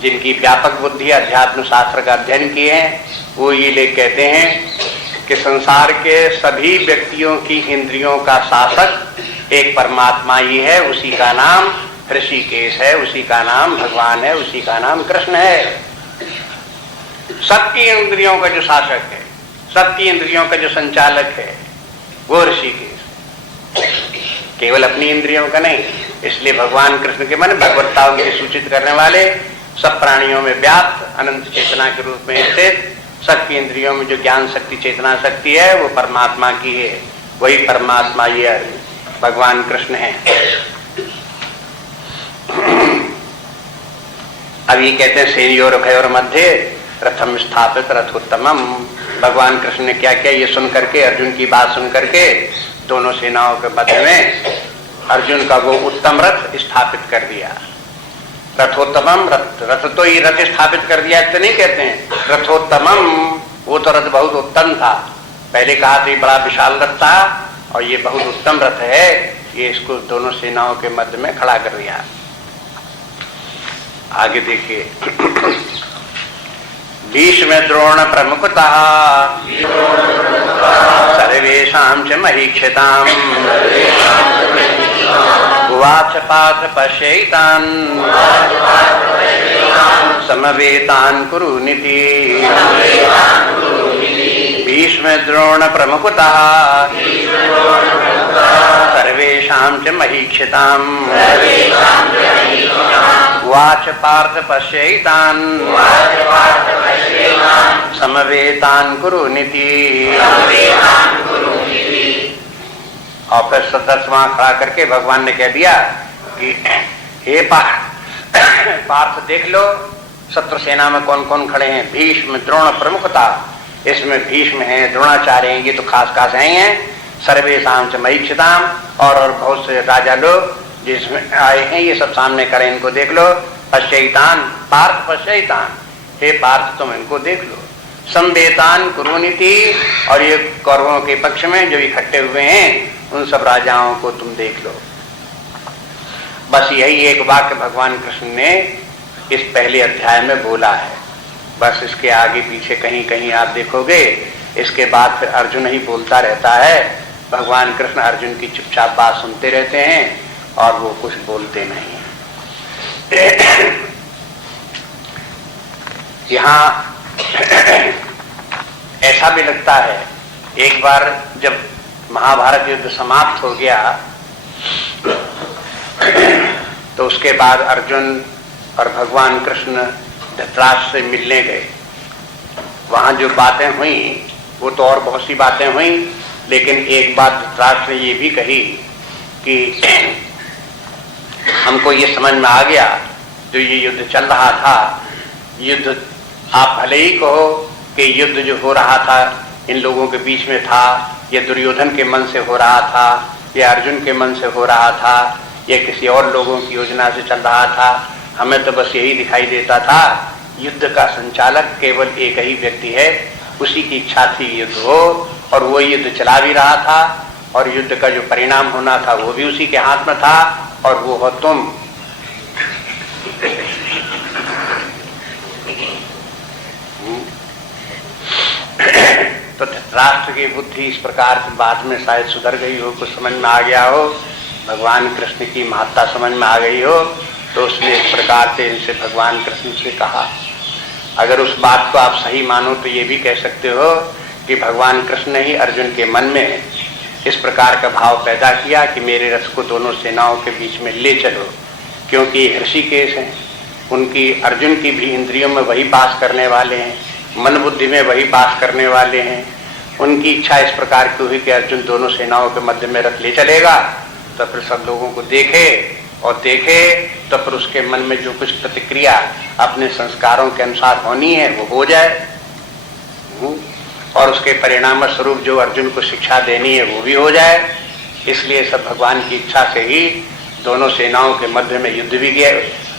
जिनकी व्यापक बुद्धि अध्यात्म शास्त्र का अध्ययन किए हैं, वो ये लोग कहते हैं कि संसार के सभी व्यक्तियों की इंद्रियों का शासक एक परमात्मा ही है, उसी का नाम ऋषिकेश है, उसी का नाम भगवान है, उसी का नाम कृष्ण है। सबकी इंद्रियों का जो शासक है, सबकी इंद्रियों का जो संचालक है, वो ऋषिकेश है। केवल अपनी इंद्रियों का नहीं। इसलिए भगवान कृष्ण के मन भगवत्ताओं के सूचित करने वाले, सब प्राणियों में व्याप्त अनंत चेतना के रूप में स्थित, सबकी इंद्रियों में जो ज्ञान शक्ति चेतना शक्ति है वो परमात्मा की है। वही परमात्मा ये भगवान कृष्ण है। अब ये कहते हैं सेनयोर भयोर मध्य रथम स्थापित रथोत्तमम। भगवान कृष्ण ने क्या किया, ये सुन करके, अर्जुन की बात सुन करके दोनों सेनाओं के मध्य में अर्जुन का वो उत्तम रथ स्थापित कर दिया। रथोत्तमम, रथ तो ये रथ स्थापित कर दिया तो नहीं कहते हैं, रथोत्तमम, वो तो रथ बहुत उत्तम था। पहले कहा था बड़ा विशाल रथ था और ये बहुत उत्तम रथ है, ये इसको दोनों सेनाओं के मध्य में खड़ा कर दिया। आगे देखिए, भीष्म द्रोण प्रमुखता सर्वेषां च महीक्षिताम् उवाच पार्थ पश्यैतान् समवेतान् कुरुनिति। भीष्म द्रोण प्रमुखता सर्वेषां च महीक्षिताम् उवाच पार्थ पश्यैतान् समवेतान् कुरुनिति। और फिर सतर्क वहां खड़ा करके भगवान ने कह दिया कि हे पार्थ देख लो शत्रु सेना में कौन कौन खड़े हैं। भीष्म द्रोण प्रमुखता, इसमें भीष्म है, द्रोणाचार्य हैं, ये तो खास खास हैं। सर्वेषां च महीक्षिताम्, और बहुत से राजा लोग जिसमें आए हैं, ये सब सामने करें, इनको देख लो। पश्यैतान, पार्थ पश्यैतान, हे पार्थ तुम इनको देख लो। संवेतान कुरुनिति, और ये कौरवों के पक्ष में जो इकट्ठे हुए हैं उन सब राजाओं को तुम देख लो। बस यही एक वाक्य भगवान कृष्ण ने इस पहले अध्याय में बोला है। बस इसके आगे पीछे कहीं कहीं आप देखोगे, इसके बाद फिर अर्जुन ही बोलता रहता है। भगवान कृष्ण अर्जुन की चुपचाप बात सुनते रहते हैं और वो कुछ बोलते नहीं। यहाँ ऐसा भी लगता है, एक बार जब महाभारत युद्ध समाप्त हो गया तो उसके बाद अर्जुन और भगवान कृष्ण धृतराष्ट्र से मिलने गए। वहां जो बातें हुई वो तो और बहुत सी बातें हुई, लेकिन एक बात धृतराष्ट्र ने ये भी कही कि हमको ये समझ में आ गया जो ये युद्ध चल रहा था, युद्ध आप भले ही कहो कि युद्ध जो हो रहा था इन लोगों के बीच में था, ये दुर्योधन के मन से हो रहा था, ये अर्जुन के मन से हो रहा था, ये किसी और लोगों की योजना से चल रहा था। हमें तो बस यही दिखाई देता था युद्ध का संचालक केवल एक ही व्यक्ति है, उसी की इच्छा थी युद्ध हो, और वो युद्ध चला भी रहा था, और युद्ध का जो परिणाम होना था वो भी उसी के हाथ में था, और वो हो तुम। तो धृतराष्ट्र की बुद्धि इस प्रकार से बाद में शायद सुधर गई हो, कुछ समझ में आ गया हो, भगवान कृष्ण की महत्ता समझ में आ गई हो, तो उसने इस प्रकार से इनसे भगवान कृष्ण से कहा। अगर उस बात को आप सही मानो तो ये भी कह सकते हो कि भगवान कृष्ण ने ही अर्जुन के मन में इस प्रकार का भाव पैदा किया कि मेरे रथ को दोनों सेनाओं के बीच में ले चलो, क्योंकि ऋषिकेश हैं, उनकी अर्जुन की भी इंद्रियों में वही बास करने वाले हैं, मन बुद्धि में वही बास करने वाले हैं। उनकी इच्छा इस प्रकार की हुई कि अर्जुन दोनों सेनाओं के मध्य में रथ ले चलेगा, तो फिर सब लोगों को देखे तो फिर उसके मन में जो कुछ प्रतिक्रिया अपने संस्कारों के अनुसार होनी है वो हो जाए, और उसके परिणाम स्वरूप जो अर्जुन को शिक्षा देनी है वो भी हो जाए। इसलिए सब भगवान की इच्छा से ही दोनों सेनाओं के मध्य में युद्ध भी गया,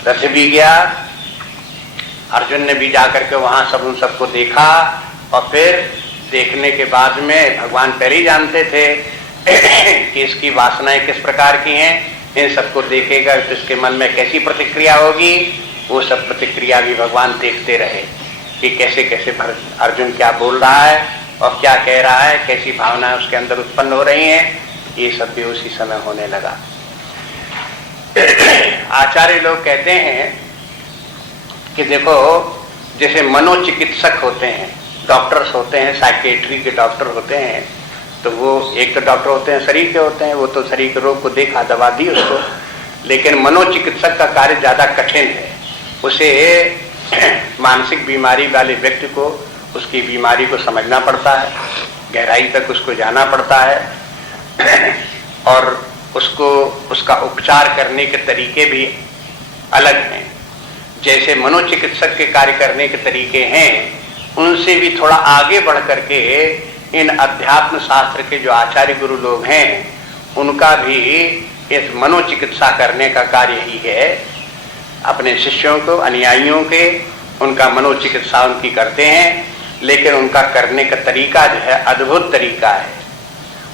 रथ भी गया। अर्जुन ने भी जाकर के वहां सब उन सबको देखा, और फिर देखने के बाद में भगवान पहले ही जानते थे कि इसकी वासनाएं किस प्रकार की हैं, इन सबको देखेगा तो इसके मन में कैसी प्रतिक्रिया होगी। वो सब प्रतिक्रिया भी भगवान देखते रहे कि कैसे कैसे अर्जुन क्या बोल रहा है और क्या कह रहा है, कैसी भावनाएं उसके अंदर उत्पन्न हो रही हैं। ये सब भी उसी समय होने लगा। आचार्य लोग कहते हैं कि देखो, जैसे मनोचिकित्सक होते हैं, डॉक्टर्स होते हैं, साइकेट्री के डॉक्टर होते हैं, तो वो एक तो डॉक्टर होते हैं शरीर के होते हैं, वो तो शरीर के रोग को देखा, दवा दी उसको, लेकिन मनोचिकित्सक का कार्य ज्यादा कठिन है। उसे मानसिक बीमारी वाले व्यक्ति को उसकी बीमारी को समझना पड़ता है, गहराई तक उसको जाना पड़ता है और उसको उसका उपचार करने के तरीके भी अलग हैं। जैसे मनोचिकित्सक के कार्य करने के तरीके हैं, उनसे भी थोड़ा आगे बढ़ करके इन अध्यात्म शास्त्र के जो आचार्य गुरु लोग हैं उनका भी इस मनोचिकित्सा करने का कार्य ही है। अपने शिष्यों को, अनुयायियों के, उनका मनोचिकित्सा उनकी करते हैं, लेकिन उनका करने का तरीका जो है अद्भुत तरीका है।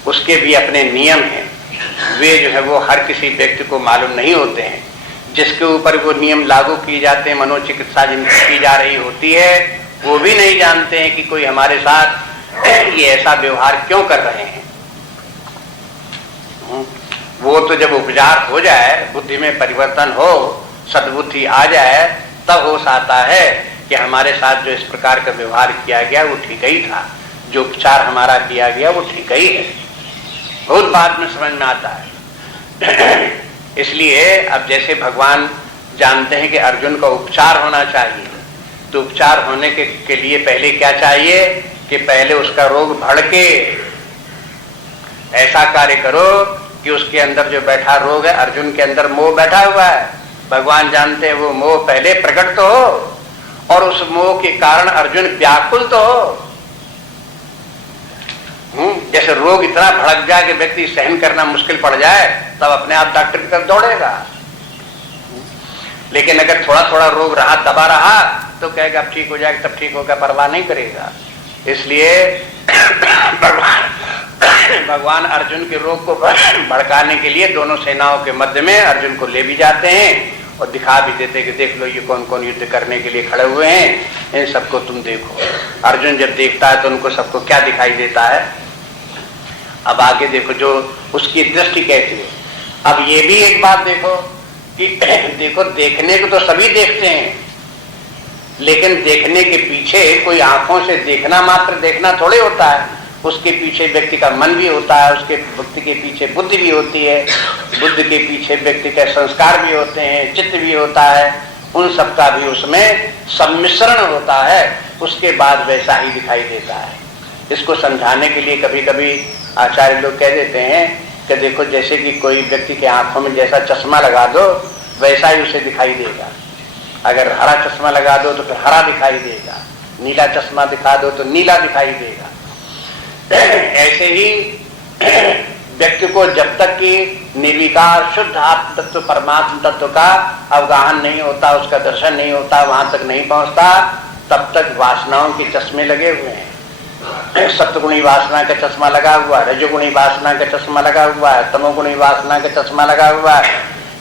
उसके भी अपने नियम हैं, वे जो है वो हर किसी व्यक्ति को मालूम नहीं होते हैं। जिसके ऊपर वो नियम लागू किए जाते हैं, मनोचिकित्सा जिनकी की जा रही होती है, वो भी नहीं जानते हैं कि कोई हमारे साथ ये ऐसा व्यवहार क्यों कर रहे हैं। वो तो जब उपचार हो जाए, बुद्धि में परिवर्तन हो, सद्बुद्धि आ जाए, तब होश आता है कि हमारे साथ जो इस प्रकार का व्यवहार किया गया वो ठीक ही था, जो उपचार हमारा किया गया वो ठीक ही है। बहुत बाद में समझ में आता है। इसलिए अब जैसे भगवान जानते हैं कि अर्जुन का उपचार होना चाहिए, तो उपचार होने के लिए पहले क्या चाहिए कि पहले उसका रोग भड़के, ऐसा कार्य करो कि उसके अंदर जो बैठा रोग है, अर्जुन के अंदर मोह बैठा हुआ है, भगवान जानते हैं वो मोह पहले प्रकट तो हो और उस मोह के कारण अर्जुन व्याकुल तो हो। जैसे रोग इतना भड़क जाए कि व्यक्ति सहन करना मुश्किल पड़ जाए, तब अपने आप डॉक्टर की तरफ दौड़ेगा। लेकिन अगर थोड़ा थोड़ा रोग रहा, दबा रहा, तो कहेगा अब ठीक हो जाएगा, तब ठीक होगा, परवाह नहीं करेगा। इसलिए भगवान अर्जुन के रोग को भड़काने के लिए दोनों सेनाओं के मध्य में अर्जुन को ले भी जाते हैं और दिखा भी देते कि देख लो ये कौन कौन युद्ध करने के लिए खड़े हुए हैं, इन सबको तुम देखो। अर्जुन जब देखता है तो उनको सबको क्या दिखाई देता है। अब आगे देखो जो उसकी दृष्टि कैसी है। अब ये भी एक बात देखो कि देखो देखने को तो सभी देखते हैं, लेकिन देखने के पीछे कोई आंखों से देखना मात्र देखना थोड़े होता है, उसके पीछे व्यक्ति का मन भी होता है, उसके व्यक्ति के पीछे बुद्धि भी होती है, बुद्धि के पीछे व्यक्ति के संस्कार भी होते हैं, चित्त भी होता है, उन सब का भी उसमें सम्मिश्रण होता है, उसके बाद वैसा ही दिखाई देता है। इसको समझाने के लिए कभी कभी आचार्य लोग कह देते हैं कि देखो जैसे कि कोई व्यक्ति के आंखों में जैसा चश्मा लगा दो वैसा ही उसे दिखाई देगा। अगर हरा चश्मा लगा दो तो फिर हरा दिखाई देगा, नीला चश्मा दिखा दो तो नीला दिखाई देगा। ऐसे ही व्यक्ति को जब तक कि निर्विकार शुद्ध आत्म तत्व परमात्म तत्व का अवगाहन नहीं होता, उसका दर्शन नहीं होता, वहां तक नहीं पहुंचता, तब तक वासनाओं के चश्मे लगे हुए हैं। सत्वगुणी वासना का चश्मा लगा हुआ है, रजोगुणी वासना का चश्मा लगा हुआ है, तमोगुणी वासना का चश्मा लगा हुआ है।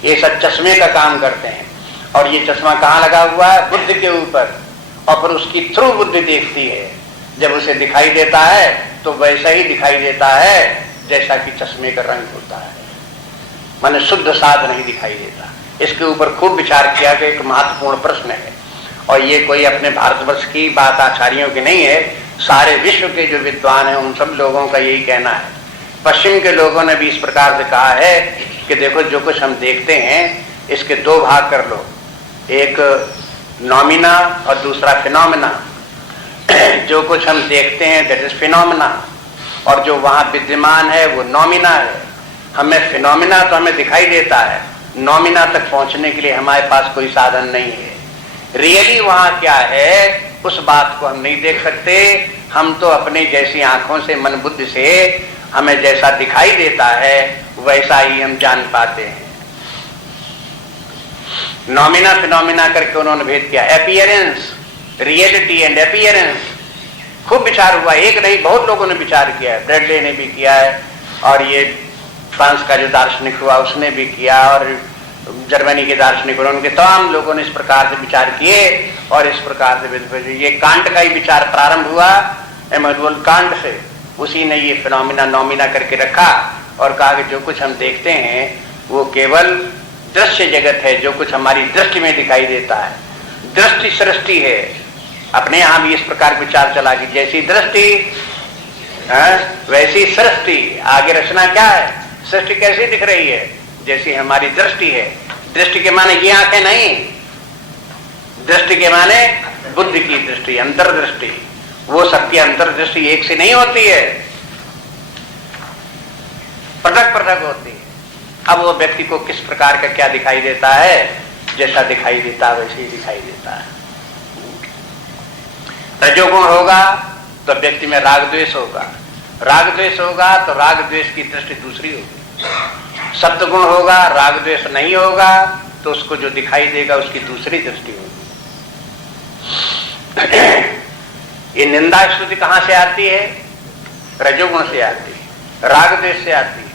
ये सब चश्मे का काम करते हैं। और ये चश्मा कहाँ लगा हुआ है? बुद्धि के ऊपर। और फिर उसकी थ्रू बुद्धि देखती है, जब उसे दिखाई देता है तो वैसा ही दिखाई देता है जैसा कि चश्मे का रंग होता है, माने शुद्ध साध नहीं दिखाई देता। इसके ऊपर खूब विचार किया गया, एक महत्वपूर्ण प्रश्न है। और ये कोई अपने भारतवर्ष की बात आचार्यों की नहीं है, सारे विश्व के जो विद्वान हैं उन सब लोगों का यही कहना है। पश्चिम के लोगों ने भी इस प्रकार से कहा है कि देखो जो कुछ हम देखते हैं इसके दो भाग कर लो, एक नॉमिना और दूसरा फिनोमिना। जो कुछ हम देखते हैं दैट इज फिनोमिना, और जो वहां विद्यमान है वो नॉमिना है। हमें फिनोमिना तो हमें दिखाई देता है, नॉमिना तक पहुंचने के लिए हमारे पास कोई साधन नहीं है। रियली वहां क्या है उस बात को हम नहीं देख सकते। हम तो अपने जैसी आंखों से, मन बुद्धि से हमें जैसा दिखाई देता है वैसा ही हम जान पाते हैं। नॉमिना फिनोमिना करके उन्होंने भेद किया, अपीयरेंस, रियलिटी एंड अपीयरेंस। खूब विचार हुआ, एक नहीं बहुत लोगों ने विचार किया है। ब्रेडले ने भी किया है, और ये फ्रांस का जो दार्शनिक हुआ उसने भी किया, और जर्मनी के दार्शनिक उनके तमाम लोगों ने इस प्रकार से विचार किए। और इस प्रकार से ये कांट का ही विचार प्रारंभ हुआ, इमैनुअल कांट से। उसी ने ये फिनोमिना नॉमिना करके रखा और कहा कि जो कुछ हम देखते हैं वो केवल दृश्य जगत है, जो कुछ हमारी दृष्टि में दिखाई देता है। दृष्टि सृष्टि है। अपने यहाँ भी इस प्रकार विचार चला कि जैसी दृष्टि वैसी सृष्टि, आगे रचना क्या है, सृष्टि कैसी दिख रही है, जैसी हमारी दृष्टि है। दृष्टि के माने ये आंखें नहीं, दृष्टि के माने बुद्धि की दृष्टि, अंतर्दृष्टि। वो सबकी अंतर्दृष्टि एक सी नहीं होती है, पृथक पृथक होती है। अब वो व्यक्ति को किस प्रकार का क्या दिखाई देता है, जैसा दिखाई देता है वैसे ही दिखाई देता है। रजोगुण होगा तो व्यक्ति में राग द्वेष होगा, राग द्वेष होगा तो राग द्वेष की दृष्टि दूसरी होगी। सत्वगुण होगा, राग द्वेष नहीं होगा तो उसको जो दिखाई देगा उसकी दूसरी दृष्टि होगी। ये निंदा स्तुति कहां से आती है, रजोगुण से आती है, राग द्वेष से आती है।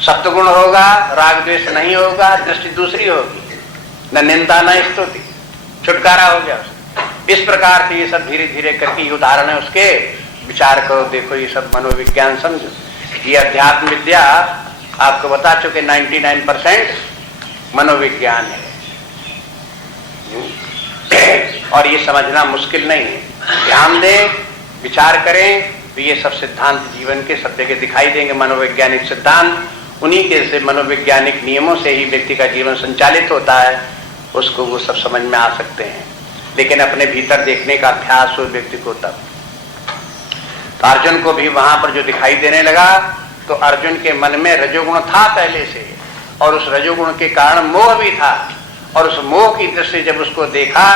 सत्वगुण होगा, राग द्वेष नहीं होगा, दृष्टि दूसरी होगी, न निंदा न स्तुति, छुटकारा हो गया उसका। इस प्रकार से ये सब धीरे धीरे करके उदाहरण है उसके, विचार करो, देखो ये सब मनोविज्ञान समझो। ये अध्यात्म विद्या आपको बता चुके 99% मनोविज्ञान है और ये समझना मुश्किल नहीं है। ध्यान दें, विचार करें तो ये सब सिद्धांत जीवन के सब जगह दिखाई देंगे। मनोवैज्ञानिक सिद्धांत, उन्हीं के से मनोवैज्ञानिक नियमों से ही व्यक्ति का जीवन संचालित होता है, उसको वो सब समझ में आ सकते हैं। लेकिन अपने भीतर देखने का अभ्यास हो व्यक्ति को तब। तो अर्जुन को भी वहां पर जो दिखाई देने लगा, तो अर्जुन के मन में रजोगुण था पहले से, और उस रजोगुण के कारण मोह भी था, और उस मोह की दृष्टि जब उसको देखा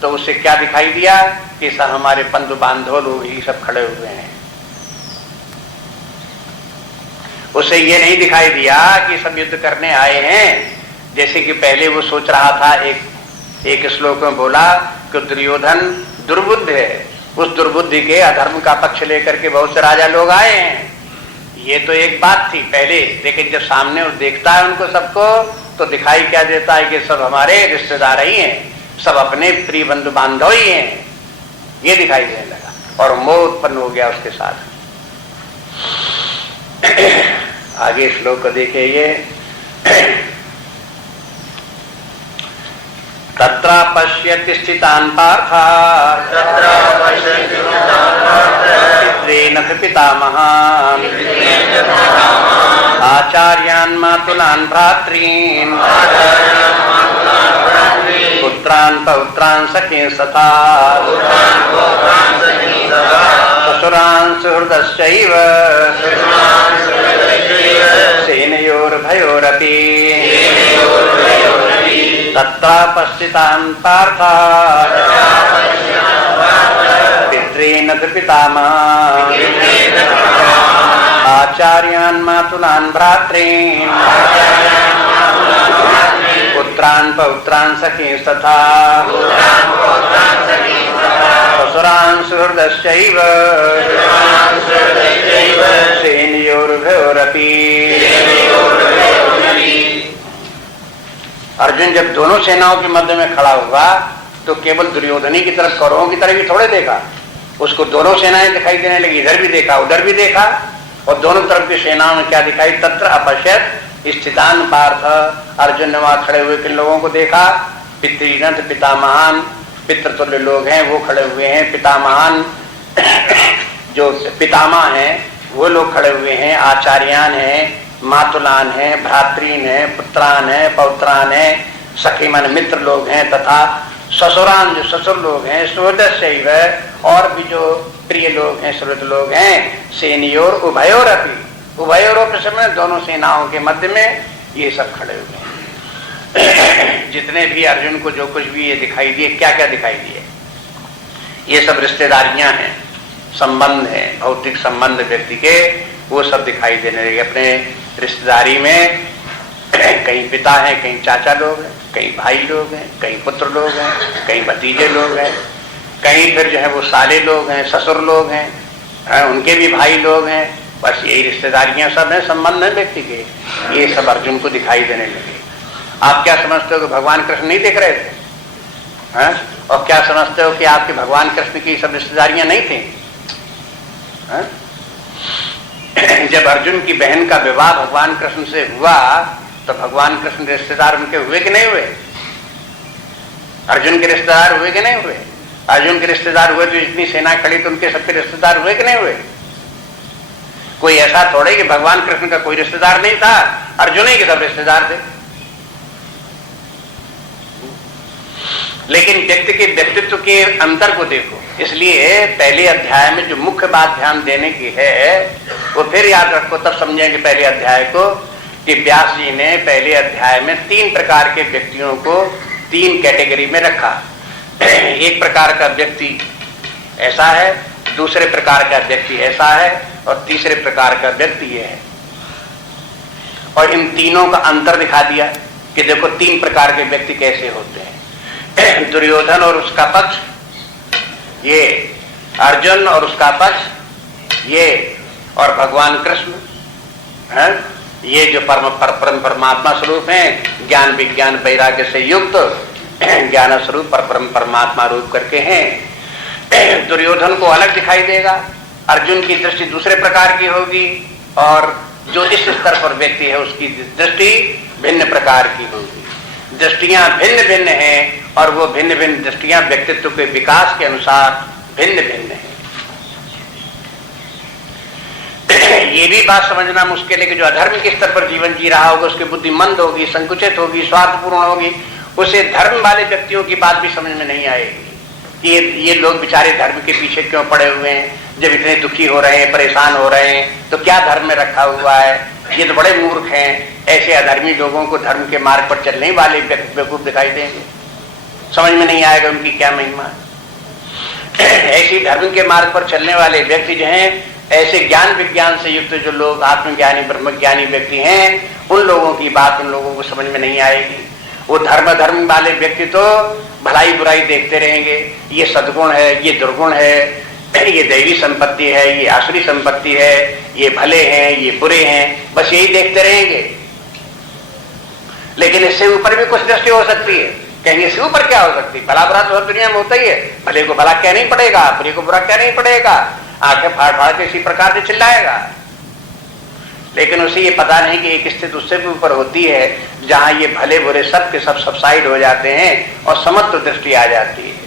तो उसे क्या दिखाई दिया कि सब हमारे बंधु बांधव लोग ही सब खड़े हुए हैं। उसे ये नहीं दिखाई दिया कि सब युद्ध करने आए हैं, जैसे कि पहले वो सोच रहा था। एक श्लोक में बोला कि दुर्योधन दुर्बुद्ध है, उस दुर्बुद्धि के अधर्म का पक्ष लेकर के बहुत से राजा लोग आए हैं। ये तो एक बात थी पहले, लेकिन जब सामने वो देखता है उनको सबको, तो दिखाई क्या देता है कि सब हमारे रिश्तेदार ही हैं, सब अपने प्रिय बंधु बांधव ही हैं, ये दिखाई देने लगा और मोह उत्पन्न हो गया उसके साथ। आगे श्लोक को देखिए, ये तत्र पश्यति स्थितान् पार्था पितॄन् पितामहान् आचार्यान् मातुलान् भ्रातॄन् पुत्रान् पौत्रान् सखीन् तथा ससुरान् सुहृदश्चैव सेनयोरुभयोरपि तत्रापस्थितान् पार्थ पितॄन् पितामहान् आचार्यान् मातुलान् भ्रातॄन् पुत्रान् पौत्रान् सखींस्तथा ससुरान् सुहृदश्चैव सेनयोरुभयोरपि। अर्जुन जब दोनों सेनाओं के मध्य में खड़ा हुआ तो केवल दुर्योधनी की तरफ, कौरवों की तरफ ही थोड़े देखा, उसको दोनों सेनाएं दिखाई देने लगी, इधर भी देखा उधर भी देखा, और दोनों तरफ की सेनाओं में क्या दिखाई, तत्र अपश्यत स्थितान् पार्थ। अर्जुन ने वहां खड़े हुए किन लोगों को देखा, पितॄन् पितामहान, पितृतुल्य लोग हैं वो खड़े हुए हैं, पितामहान जो पितामह हैं वो लोग खड़े हुए हैं, आचार्यान हैं, मातुलान है, भ्रातृन है, पुत्रान है, पौत्रान है, सखी मन मित्र लोग हैं, तथा ससुरान जो ससुर लोग हैं, सुहृदश्चैव और भी जो प्रिय लोग हैं, सुहृद लोग हैं, सेनयोर उभयोरपि, उभयोरपि समय दोनों सेनाओं के मध्य में ये सब खड़े हुए हैं। जितने भी अर्जुन को जो कुछ भी ये दिखाई दिए, क्या क्या दिखाई दिए, ये सब रिश्तेदारियां हैं, संबंध है, भौतिक संबंध व्यक्ति के, वो सब दिखाई देने लगे। अपने रिश्तेदारी में कहीं पिता हैं, कहीं चाचा लोग हैं, कहीं भाई लोग हैं, कहीं पुत्र लोग हैं, कहीं भतीजे लोग हैं, कहीं फिर जो है वो साले लोग हैं, ससुर लोग हैं, उनके भी भाई लोग हैं। बस यही रिश्तेदारियां सब हैं, संबंध है व्यक्ति के, ये सब अर्जुन को दिखाई देने लगे। आप क्या समझते हो कि भगवान कृष्ण नहीं देख रहे थे, है? और क्या समझते हो कि आपके भगवान कृष्ण की सब रिश्तेदारियां नहीं थी? है? जब अर्जुन की बहन का विवाह भगवान कृष्ण से हुआ तो भगवान कृष्ण रिश्तेदार उनके हुए कि नहीं हुए? अर्जुन के रिश्तेदार हुए कि नहीं हुए? अर्जुन के रिश्तेदार हुए तो इतनी सेना खड़ी तो उनके सबके रिश्तेदार हुए कि नहीं हुए? कोई ऐसा थोड़े कि भगवान कृष्ण का कोई रिश्तेदार नहीं था, अर्जुन ही के सब रिश्तेदार थे। लेकिन व्यक्ति के व्यक्तित्व के अंतर को देखो। इसलिए पहले अध्याय में जो मुख्य बात ध्यान देने की है वो फिर याद रखो, तब समझेंगे पहले अध्याय को, कि व्यास जी ने पहले अध्याय में 3 प्रकार के व्यक्तियों को 3 कैटेगरी में रखा। एक प्रकार का व्यक्ति ऐसा है, दूसरे प्रकार का व्यक्ति ऐसा है और तीसरे प्रकार का व्यक्ति ये है। और इन तीनों का अंतर दिखा दिया कि देखो 3 प्रकार के व्यक्ति कैसे होते हैं। दुर्योधन और उसका पक्ष ये, अर्जुन और उसका पक्ष ये, और भगवान कृष्ण है, ये जो परम परमात्मा स्वरूप हैं, ज्ञान विज्ञान वैराग्य से युक्त ज्ञान स्वरूप परम परमात्मा रूप करके हैं। दुर्योधन को अलग दिखाई देगा, अर्जुन की दृष्टि दूसरे प्रकार की होगी, और जो इस स्तर पर व्यक्ति है उसकी दृष्टि भिन्न प्रकार की होगी। दृष्टियां भिन्न भिन्न हैं और वो भिन्न भिन्न दृष्टियां व्यक्तित्व के विकास के अनुसार भिन्न भिन्न हैं। ये भी बात समझना मुश्किल है कि जो अधर्म के स्तर पर जीवन जी रहा होगा, उसकी बुद्धि मंद होगी, संकुचित होगी, स्वार्थपूर्ण होगी, उसे धर्म वाले व्यक्तियों की बात भी समझ में नहीं आएगी कि ये लोग बेचारे धर्म के पीछे क्यों पड़े हुए हैं। जब इतने दुखी हो रहे हैं, परेशान हो रहे हैं, तो क्या धर्म में रखा हुआ है? ये तो बड़े मूर्ख हैं। ऐसे अधर्मी लोगों को धर्म के मार्ग पर चलने वाले बेवकूफ दिखाई देंगे, समझ में नहीं आएगा उनकी क्या महिमा है। ऐसी धर्म के मार्ग पर चलने वाले व्यक्ति जो हैं, ऐसे ज्ञान विज्ञान से युक्त जो लोग आत्मज्ञानी ब्रह्मज्ञानी व्यक्ति हैं, उन लोगों की बात उन लोगों को समझ में नहीं आएगी। वो धर्म वाले व्यक्ति तो भलाई बुराई देखते रहेंगे, ये सद्गुण है, ये दुर्गुण है, ये दैवी संपत्ति है, ये आसुरी संपत्ति है, ये भले हैं, ये बुरे हैं, बस यही देखते रहेंगे। लेकिन इससे ऊपर भी कुछ दृष्टि हो सकती है। कहेंगे इससे ऊपर क्या हो सकती है? भला बुरा तो दुनिया में होता ही है, भले को भला क्या नहीं पड़ेगा, बुरे को बुरा क्या नहीं पड़ेगा, आंखें फाड़ फाड़ के इसी प्रकार से चिल्लाएगा। लेकिन उसे ये पता नहीं कि एक स्थिति उससे भी ऊपर होती है, जहां ये भले बुरे सब के सब सबसाइड हो जाते हैं और समत्व दृष्टि आ जाती है।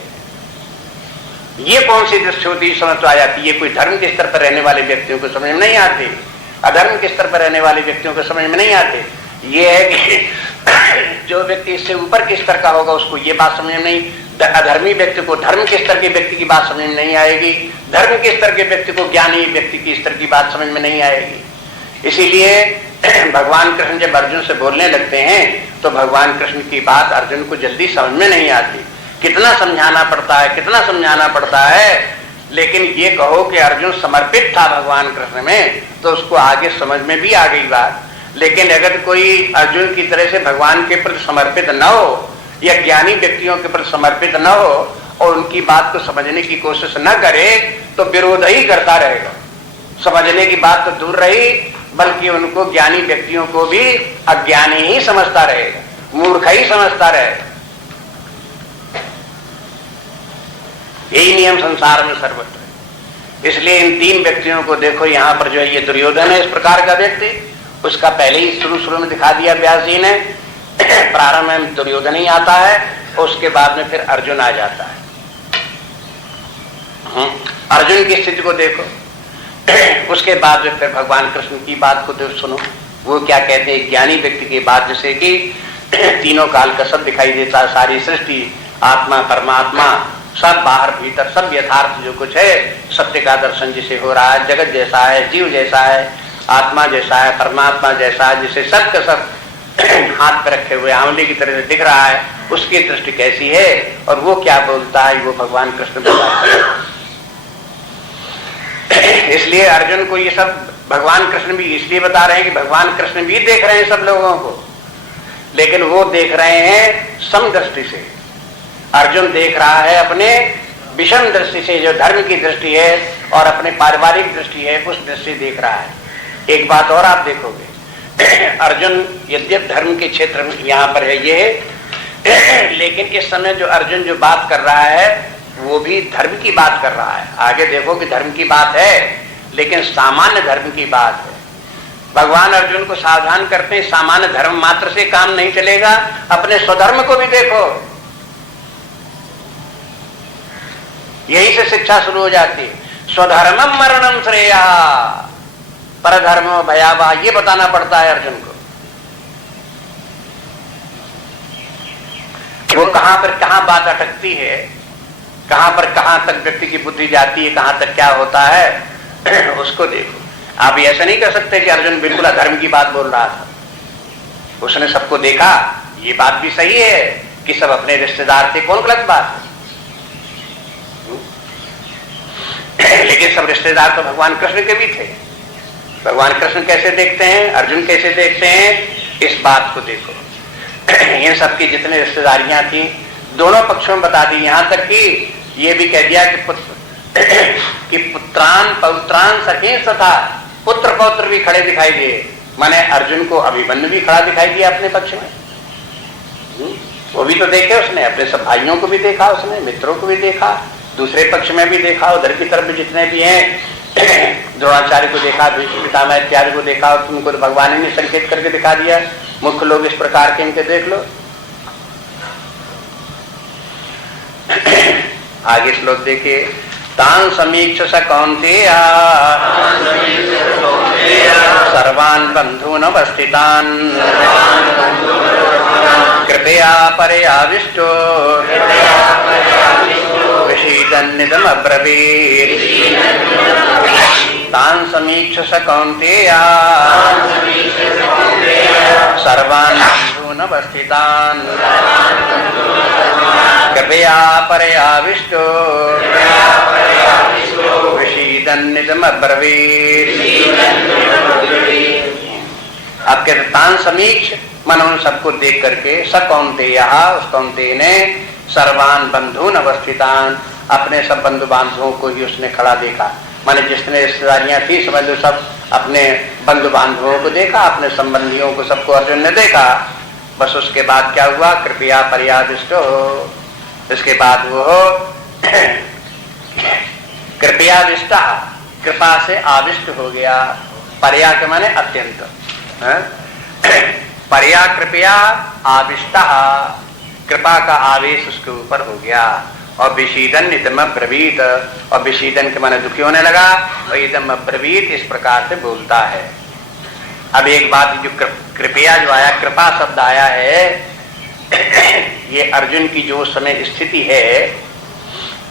ये कौन सी दृष्टि होती है? समझ तो आ जाती है। ये कोई धर्म के स्तर पर रहने वाले व्यक्तियों को समझ में नहीं आती, अधर्म के स्तर पर रहने वाले व्यक्तियों को समझ में नहीं आते। ये है कि जो व्यक्ति इससे ऊपर के स्तर का होगा उसको ये बात समझ में नहीं, अधर्मी व्यक्ति को धर्म के स्तर के व्यक्ति की बात समझ में नहीं आएगी, धर्म के स्तर के व्यक्ति को ज्ञानी व्यक्ति की स्तर की बात समझ में नहीं आएगी। इसीलिए भगवान कृष्ण जब अर्जुन से बोलने लगते हैं तो भगवान कृष्ण की बात अर्जुन को जल्दी समझ में नहीं आती। कितना समझाना पड़ता है, कितना समझाना पड़ता है। लेकिन ये कहो कि अर्जुन समर्पित था भगवान कृष्ण में, तो उसको आगे समझ में भी आ गई बात। लेकिन अगर कोई अर्जुन की तरह से भगवान के प्रति समर्पित न हो या ज्ञानी व्यक्तियों के प्रति समर्पित न हो और उनकी बात को समझने की कोशिश न करे तो विरोध ही करता रहेगा। समझने की बात तो दूर रही, बल्कि उनको ज्ञानी व्यक्तियों को भी अज्ञानी ही समझता रहेगा, मूर्ख ही समझता रहेगा। यही नियम संसार में सर्वत्र है। इसलिए इन 3 व्यक्तियों को देखो। यहाँ पर जो है ये दुर्योधन है, इस प्रकार का व्यक्ति, उसका पहले ही शुरू में दिखा दिया व्यास जी ने। प्रारंभ में दुर्योधन ही आता है और उसके बाद में फिर अर्जुन आ जाता है। अर्जुन की स्थिति को देखो, उसके बाद में फिर भगवान कृष्ण की बात को सुनो। वो क्या कहते हैं ज्ञानी व्यक्ति की बात, जैसे कि तीनों काल का सब दिखाई देता है, सारी सृष्टि, आत्मा परमात्मा, सब बाहर भीतर सब यथार्थ जो कुछ है सत्य का दर्शन जिसे हो रहा है, जगत जैसा है, जीव जैसा है, आत्मा जैसा है, परमात्मा जैसा है, जिसे सब का सब हाथ पे रखे हुए आंवले की तरह से दिख रहा है, उसकी दृष्टि कैसी है और वो क्या बोलता है, वो भगवान कृष्ण बताते हैं। इसलिए अर्जुन को ये सब भगवान कृष्ण भी इसलिए बता रहे हैं कि भगवान कृष्ण भी देख रहे हैं सब लोगों को, लेकिन वो देख रहे हैं समदृष्टि से। अर्जुन देख रहा है अपने विषम दृष्टि से, जो धर्म की दृष्टि है, और अपने पारिवारिक दृष्टि है, उस दृष्टि देख रहा है। एक बात और आप देखोगे, अर्जुन यद्यप धर्म के क्षेत्र में यहाँ पर है ये है, लेकिन इस समय जो अर्जुन जो बात कर रहा है वो भी धर्म की बात कर रहा है। आगे देखो कि धर्म की बात है, लेकिन सामान्य धर्म की बात है। भगवान अर्जुन को सावधान करते हैं, सामान्य धर्म मात्र से काम नहीं चलेगा, अपने स्वधर्म को भी देखो। यही से शिक्षा शुरू हो जाती है। स्वधर्मम मरणम श्रेया परधर्म भयावह, ये बताना पड़ता है अर्जुन को कि वो कहां पर कहां बात अटकती है, कहां पर कहां तक व्यक्ति की बुद्धि जाती है, कहां तक क्या होता है उसको देखो। आप ऐसा नहीं कर सकते कि अर्जुन बिल्कुल अधर्म की बात बोल रहा था। उसने सबको देखा, ये बात भी सही है कि सब अपने रिश्तेदार थे, कौन गलत बात है लेकिन सब रिश्तेदार तो भगवान कृष्ण के भी थे। भगवान कृष्ण कैसे देखते हैं, अर्जुन कैसे देखते हैं, इस बात को देखो। इन सबकी जितने रिश्तेदारियां थी दोनों पक्षों में बता दी। यहां तक कि ये भी कह दिया कि पुत्रान पौत्रान सखे तथा पुत्र पौत्र भी खड़े दिखाई दिए। माने अर्जुन को अभिमन्यु भी खड़ा दिखाई दिया अपने पक्ष में, वो भी तो देखे उसने, अपने सब भाइयों को भी देखा उसने, मित्रों को भी देखा, दूसरे पक्ष में भी देखा, उधर की तरफ जितने भी हैं द्रोणाचार्य को देखा, भीष्म पितामह इत्यादि को देखा, और तुमको तो भगवान ने संकेत करके दिखा दिया। मुख्य लोग इस प्रकार के इनके देख लो। आगे श्लोक देखिए, तान समीक्ष स कौन्तेय सर्वान् बंधून् अवस्थितान् कृपया परयाविष्टो विषीदन्निदम् अब्रवीत्। तान् समीक्ष स कौन्तेय सर्वान् बंधून् अवस्थितान् कृपया परयाविष्टो विषीदन्निदम् अब्रवीत्। अब कहते तान समीक्ष, मन उन सबको देख करके, स कौन्तेय, उस कौन्तेय ने सर्वान बंधून अवस्थितान, अपने सब बंधु बांधवों को ही उसने खड़ा देखा। माने जितने रिश्तेदारियां थी समझ लो सब अपने बंधु बांधवों को देखा, अपने संबंधियों को सबको अर्जुन ने देखा। बस उसके बाद क्या हुआ, कृपया पर्यादिष्टो, इसके बाद वो कृपयादिष्टा, कृपा से आविष्ट हो गया। पर्या के माने अत्यंत, पर्या कृपया आविष्टा, कृपा का आवेश उसके ऊपर हो गया। और विषीदन इदम अब्रवीत, और विषीदन के माने दुखी होने लगा, और इदम अब्रवीत इस प्रकार से बोलता है। अब एक बात, जो कृपया जो आया, कृपा शब्द आया है, ये अर्जुन की जो समय स्थिति है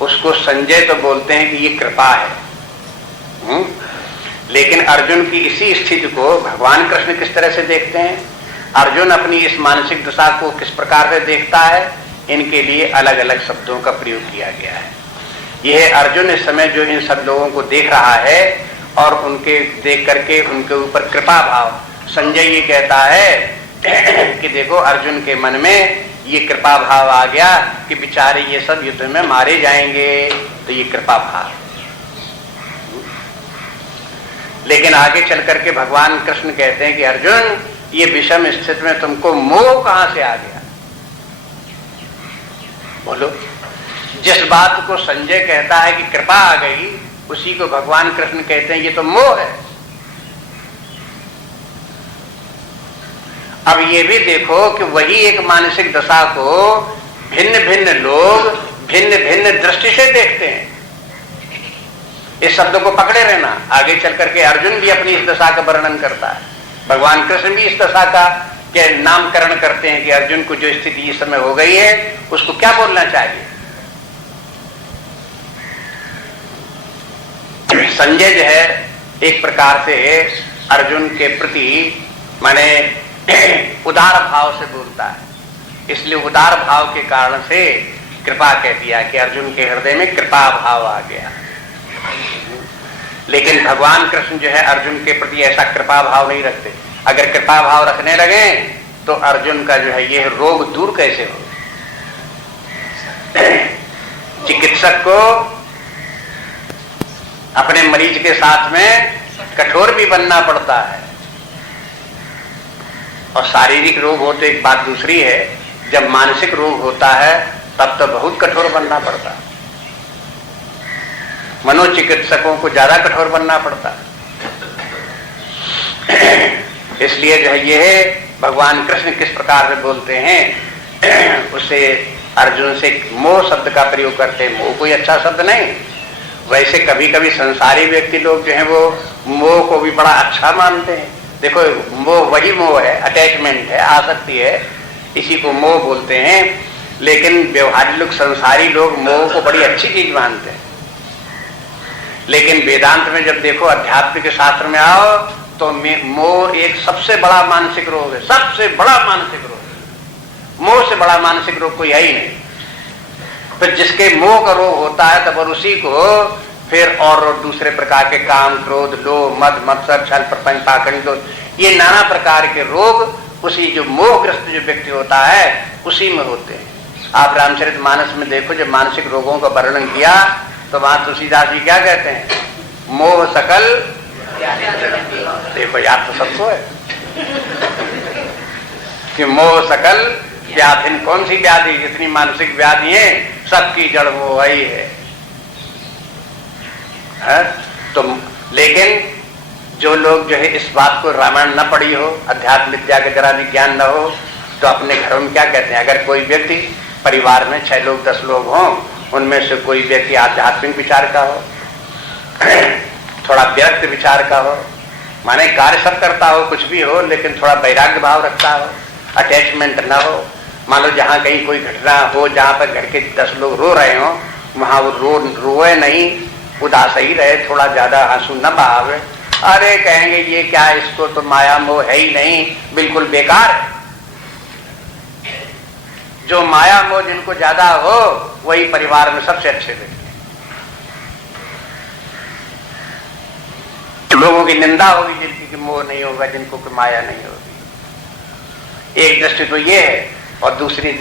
उसको संजय तो बोलते हैं कि ये कृपा है, लेकिन अर्जुन की इसी स्थिति को भगवान कृष्ण किस तरह से देखते हैं, अर्जुन अपनी इस मानसिक दशा को किस प्रकार से देखता है, इनके लिए अलग अलग शब्दों का प्रयोग किया गया है। यह अर्जुन इस समय जो इन सब लोगों को देख रहा है और उनके देख करके उनके ऊपर कृपा भाव, संजय ये कहता है कि देखो अर्जुन के मन में ये कृपा भाव आ गया कि बेचारे ये सब युद्ध में मारे जाएंगे, तो ये कृपा भाव। लेकिन आगे चल करके भगवान कृष्ण कहते हैं कि अर्जुन, ये विषम स्थिति में तुमको मोह कहां से आ गया? बोलो, जिस बात को संजय कहता है कि कृपा आ गई, उसी को भगवान कृष्ण कहते हैं ये तो मोह है। अब ये भी देखो कि वही एक मानसिक दशा को भिन्न भिन्न लोग भिन्न भिन्न दृष्टि से देखते हैं। इस शब्द को पकड़े रहना, आगे चल करके अर्जुन भी अपनी इस दशा का वर्णन करता है, भगवान कृष्ण भी इस दशा का के नामकरण करते हैं कि अर्जुन को जो स्थिति इस समय हो गई है उसको क्या बोलना चाहिए। संजय जो है एक प्रकार से अर्जुन के प्रति माने उदार भाव से बोलता है, इसलिए उदार भाव के कारण से कृपा कह दिया कि अर्जुन के हृदय में कृपा भाव आ गया। लेकिन भगवान कृष्ण जो है अर्जुन के प्रति ऐसा कृपा भाव नहीं रखते। अगर कृपा भाव रखने लगे तो अर्जुन का जो है यह रोग दूर कैसे हो। चिकित्सक को अपने मरीज के साथ में कठोर भी बनना पड़ता है, और शारीरिक रोग हो तो एक बात दूसरी है, जब मानसिक रोग होता है तब तो बहुत कठोर बनना पड़ता है। मनोचिकित्सकों को ज्यादा कठोर बनना पड़ता है। इसलिए जो है ये भगवान कृष्ण किस प्रकार से बोलते हैं उसे अर्जुन से मोह शब्द का प्रयोग करते हैं। मोह कोई अच्छा शब्द नहीं। वैसे कभी कभी संसारी व्यक्ति लोग जो हैं वो मोह को भी बड़ा अच्छा मानते हैं। देखो, मोह वही मोह है, अटैचमेंट है, आसक्ति है, इसी को मोह बोलते हैं। लेकिन व्यवहारिक लोग, संसारी लोग मोह को बड़ी अच्छी चीज मानते हैं। लेकिन वेदांत में जब देखो, अध्यात्म के शास्त्र में आओ तो मोह एक सबसे बड़ा मानसिक रोग है, सबसे बड़ा मानसिक रोग। मोह से बड़ा मानसिक रोग कोई है ही नहीं। फिर जिसके मोह का रोग होता है तब उसी को फिर और दूसरे प्रकार के काम, क्रोध, लोभ, मद, मत्सर, छल, प्रपंच, पाखंड, ये नाना प्रकार के रोग उसी जो मोहग्रस्त जो व्यक्ति होता है उसी में होते हैं। आप रामचरितमानस में देखो, जब मानसिक रोगों का वर्णन किया तो वहां तुलसीदास जी क्या कहते हैं? मोह सकल, देखो याद तो सबको है कि मोह सकल व्याधि। कौन सी व्याधि? जितनी मानसिक व्याधि है सबकी जड़ मोह ही है। तो लेकिन जो लोग जो है इस बात को, रामायण न पढ़ी हो, अध्यात्म विद्या का जरा भी ज्ञान न हो, तो अपने घरों में क्या कहते हैं? अगर कोई व्यक्ति परिवार में 6 लोग 10 लोग हों, उनमें से कोई व्यक्ति आध्यात्मिक विचार का हो, थोड़ा व्यक्त विचार का हो, माने कार्य सब करता हो, कुछ भी हो, लेकिन थोड़ा वैराग्य भाव रखता हो, अटैचमेंट ना हो। मान लो जहां कहीं कोई घटना हो जहां पर घर के 10 लोग रो रहे हो, वहां वो रोए नहीं, उदास ही रहे, थोड़ा ज्यादा आंसू न बहावे। अरे कहेंगे ये क्या, इसको तो माया मोह है ही नहीं, बिल्कुल बेकार है। जो माया मोह जिनको ज्यादा हो वही परिवार में सबसे अच्छे व्यक्ति। लोगों की निंदा होगी जिनकी मोह नहीं होगा, जिनको कोई माया नहीं होगी। एक दृष्टि तो ये है, और दूसरी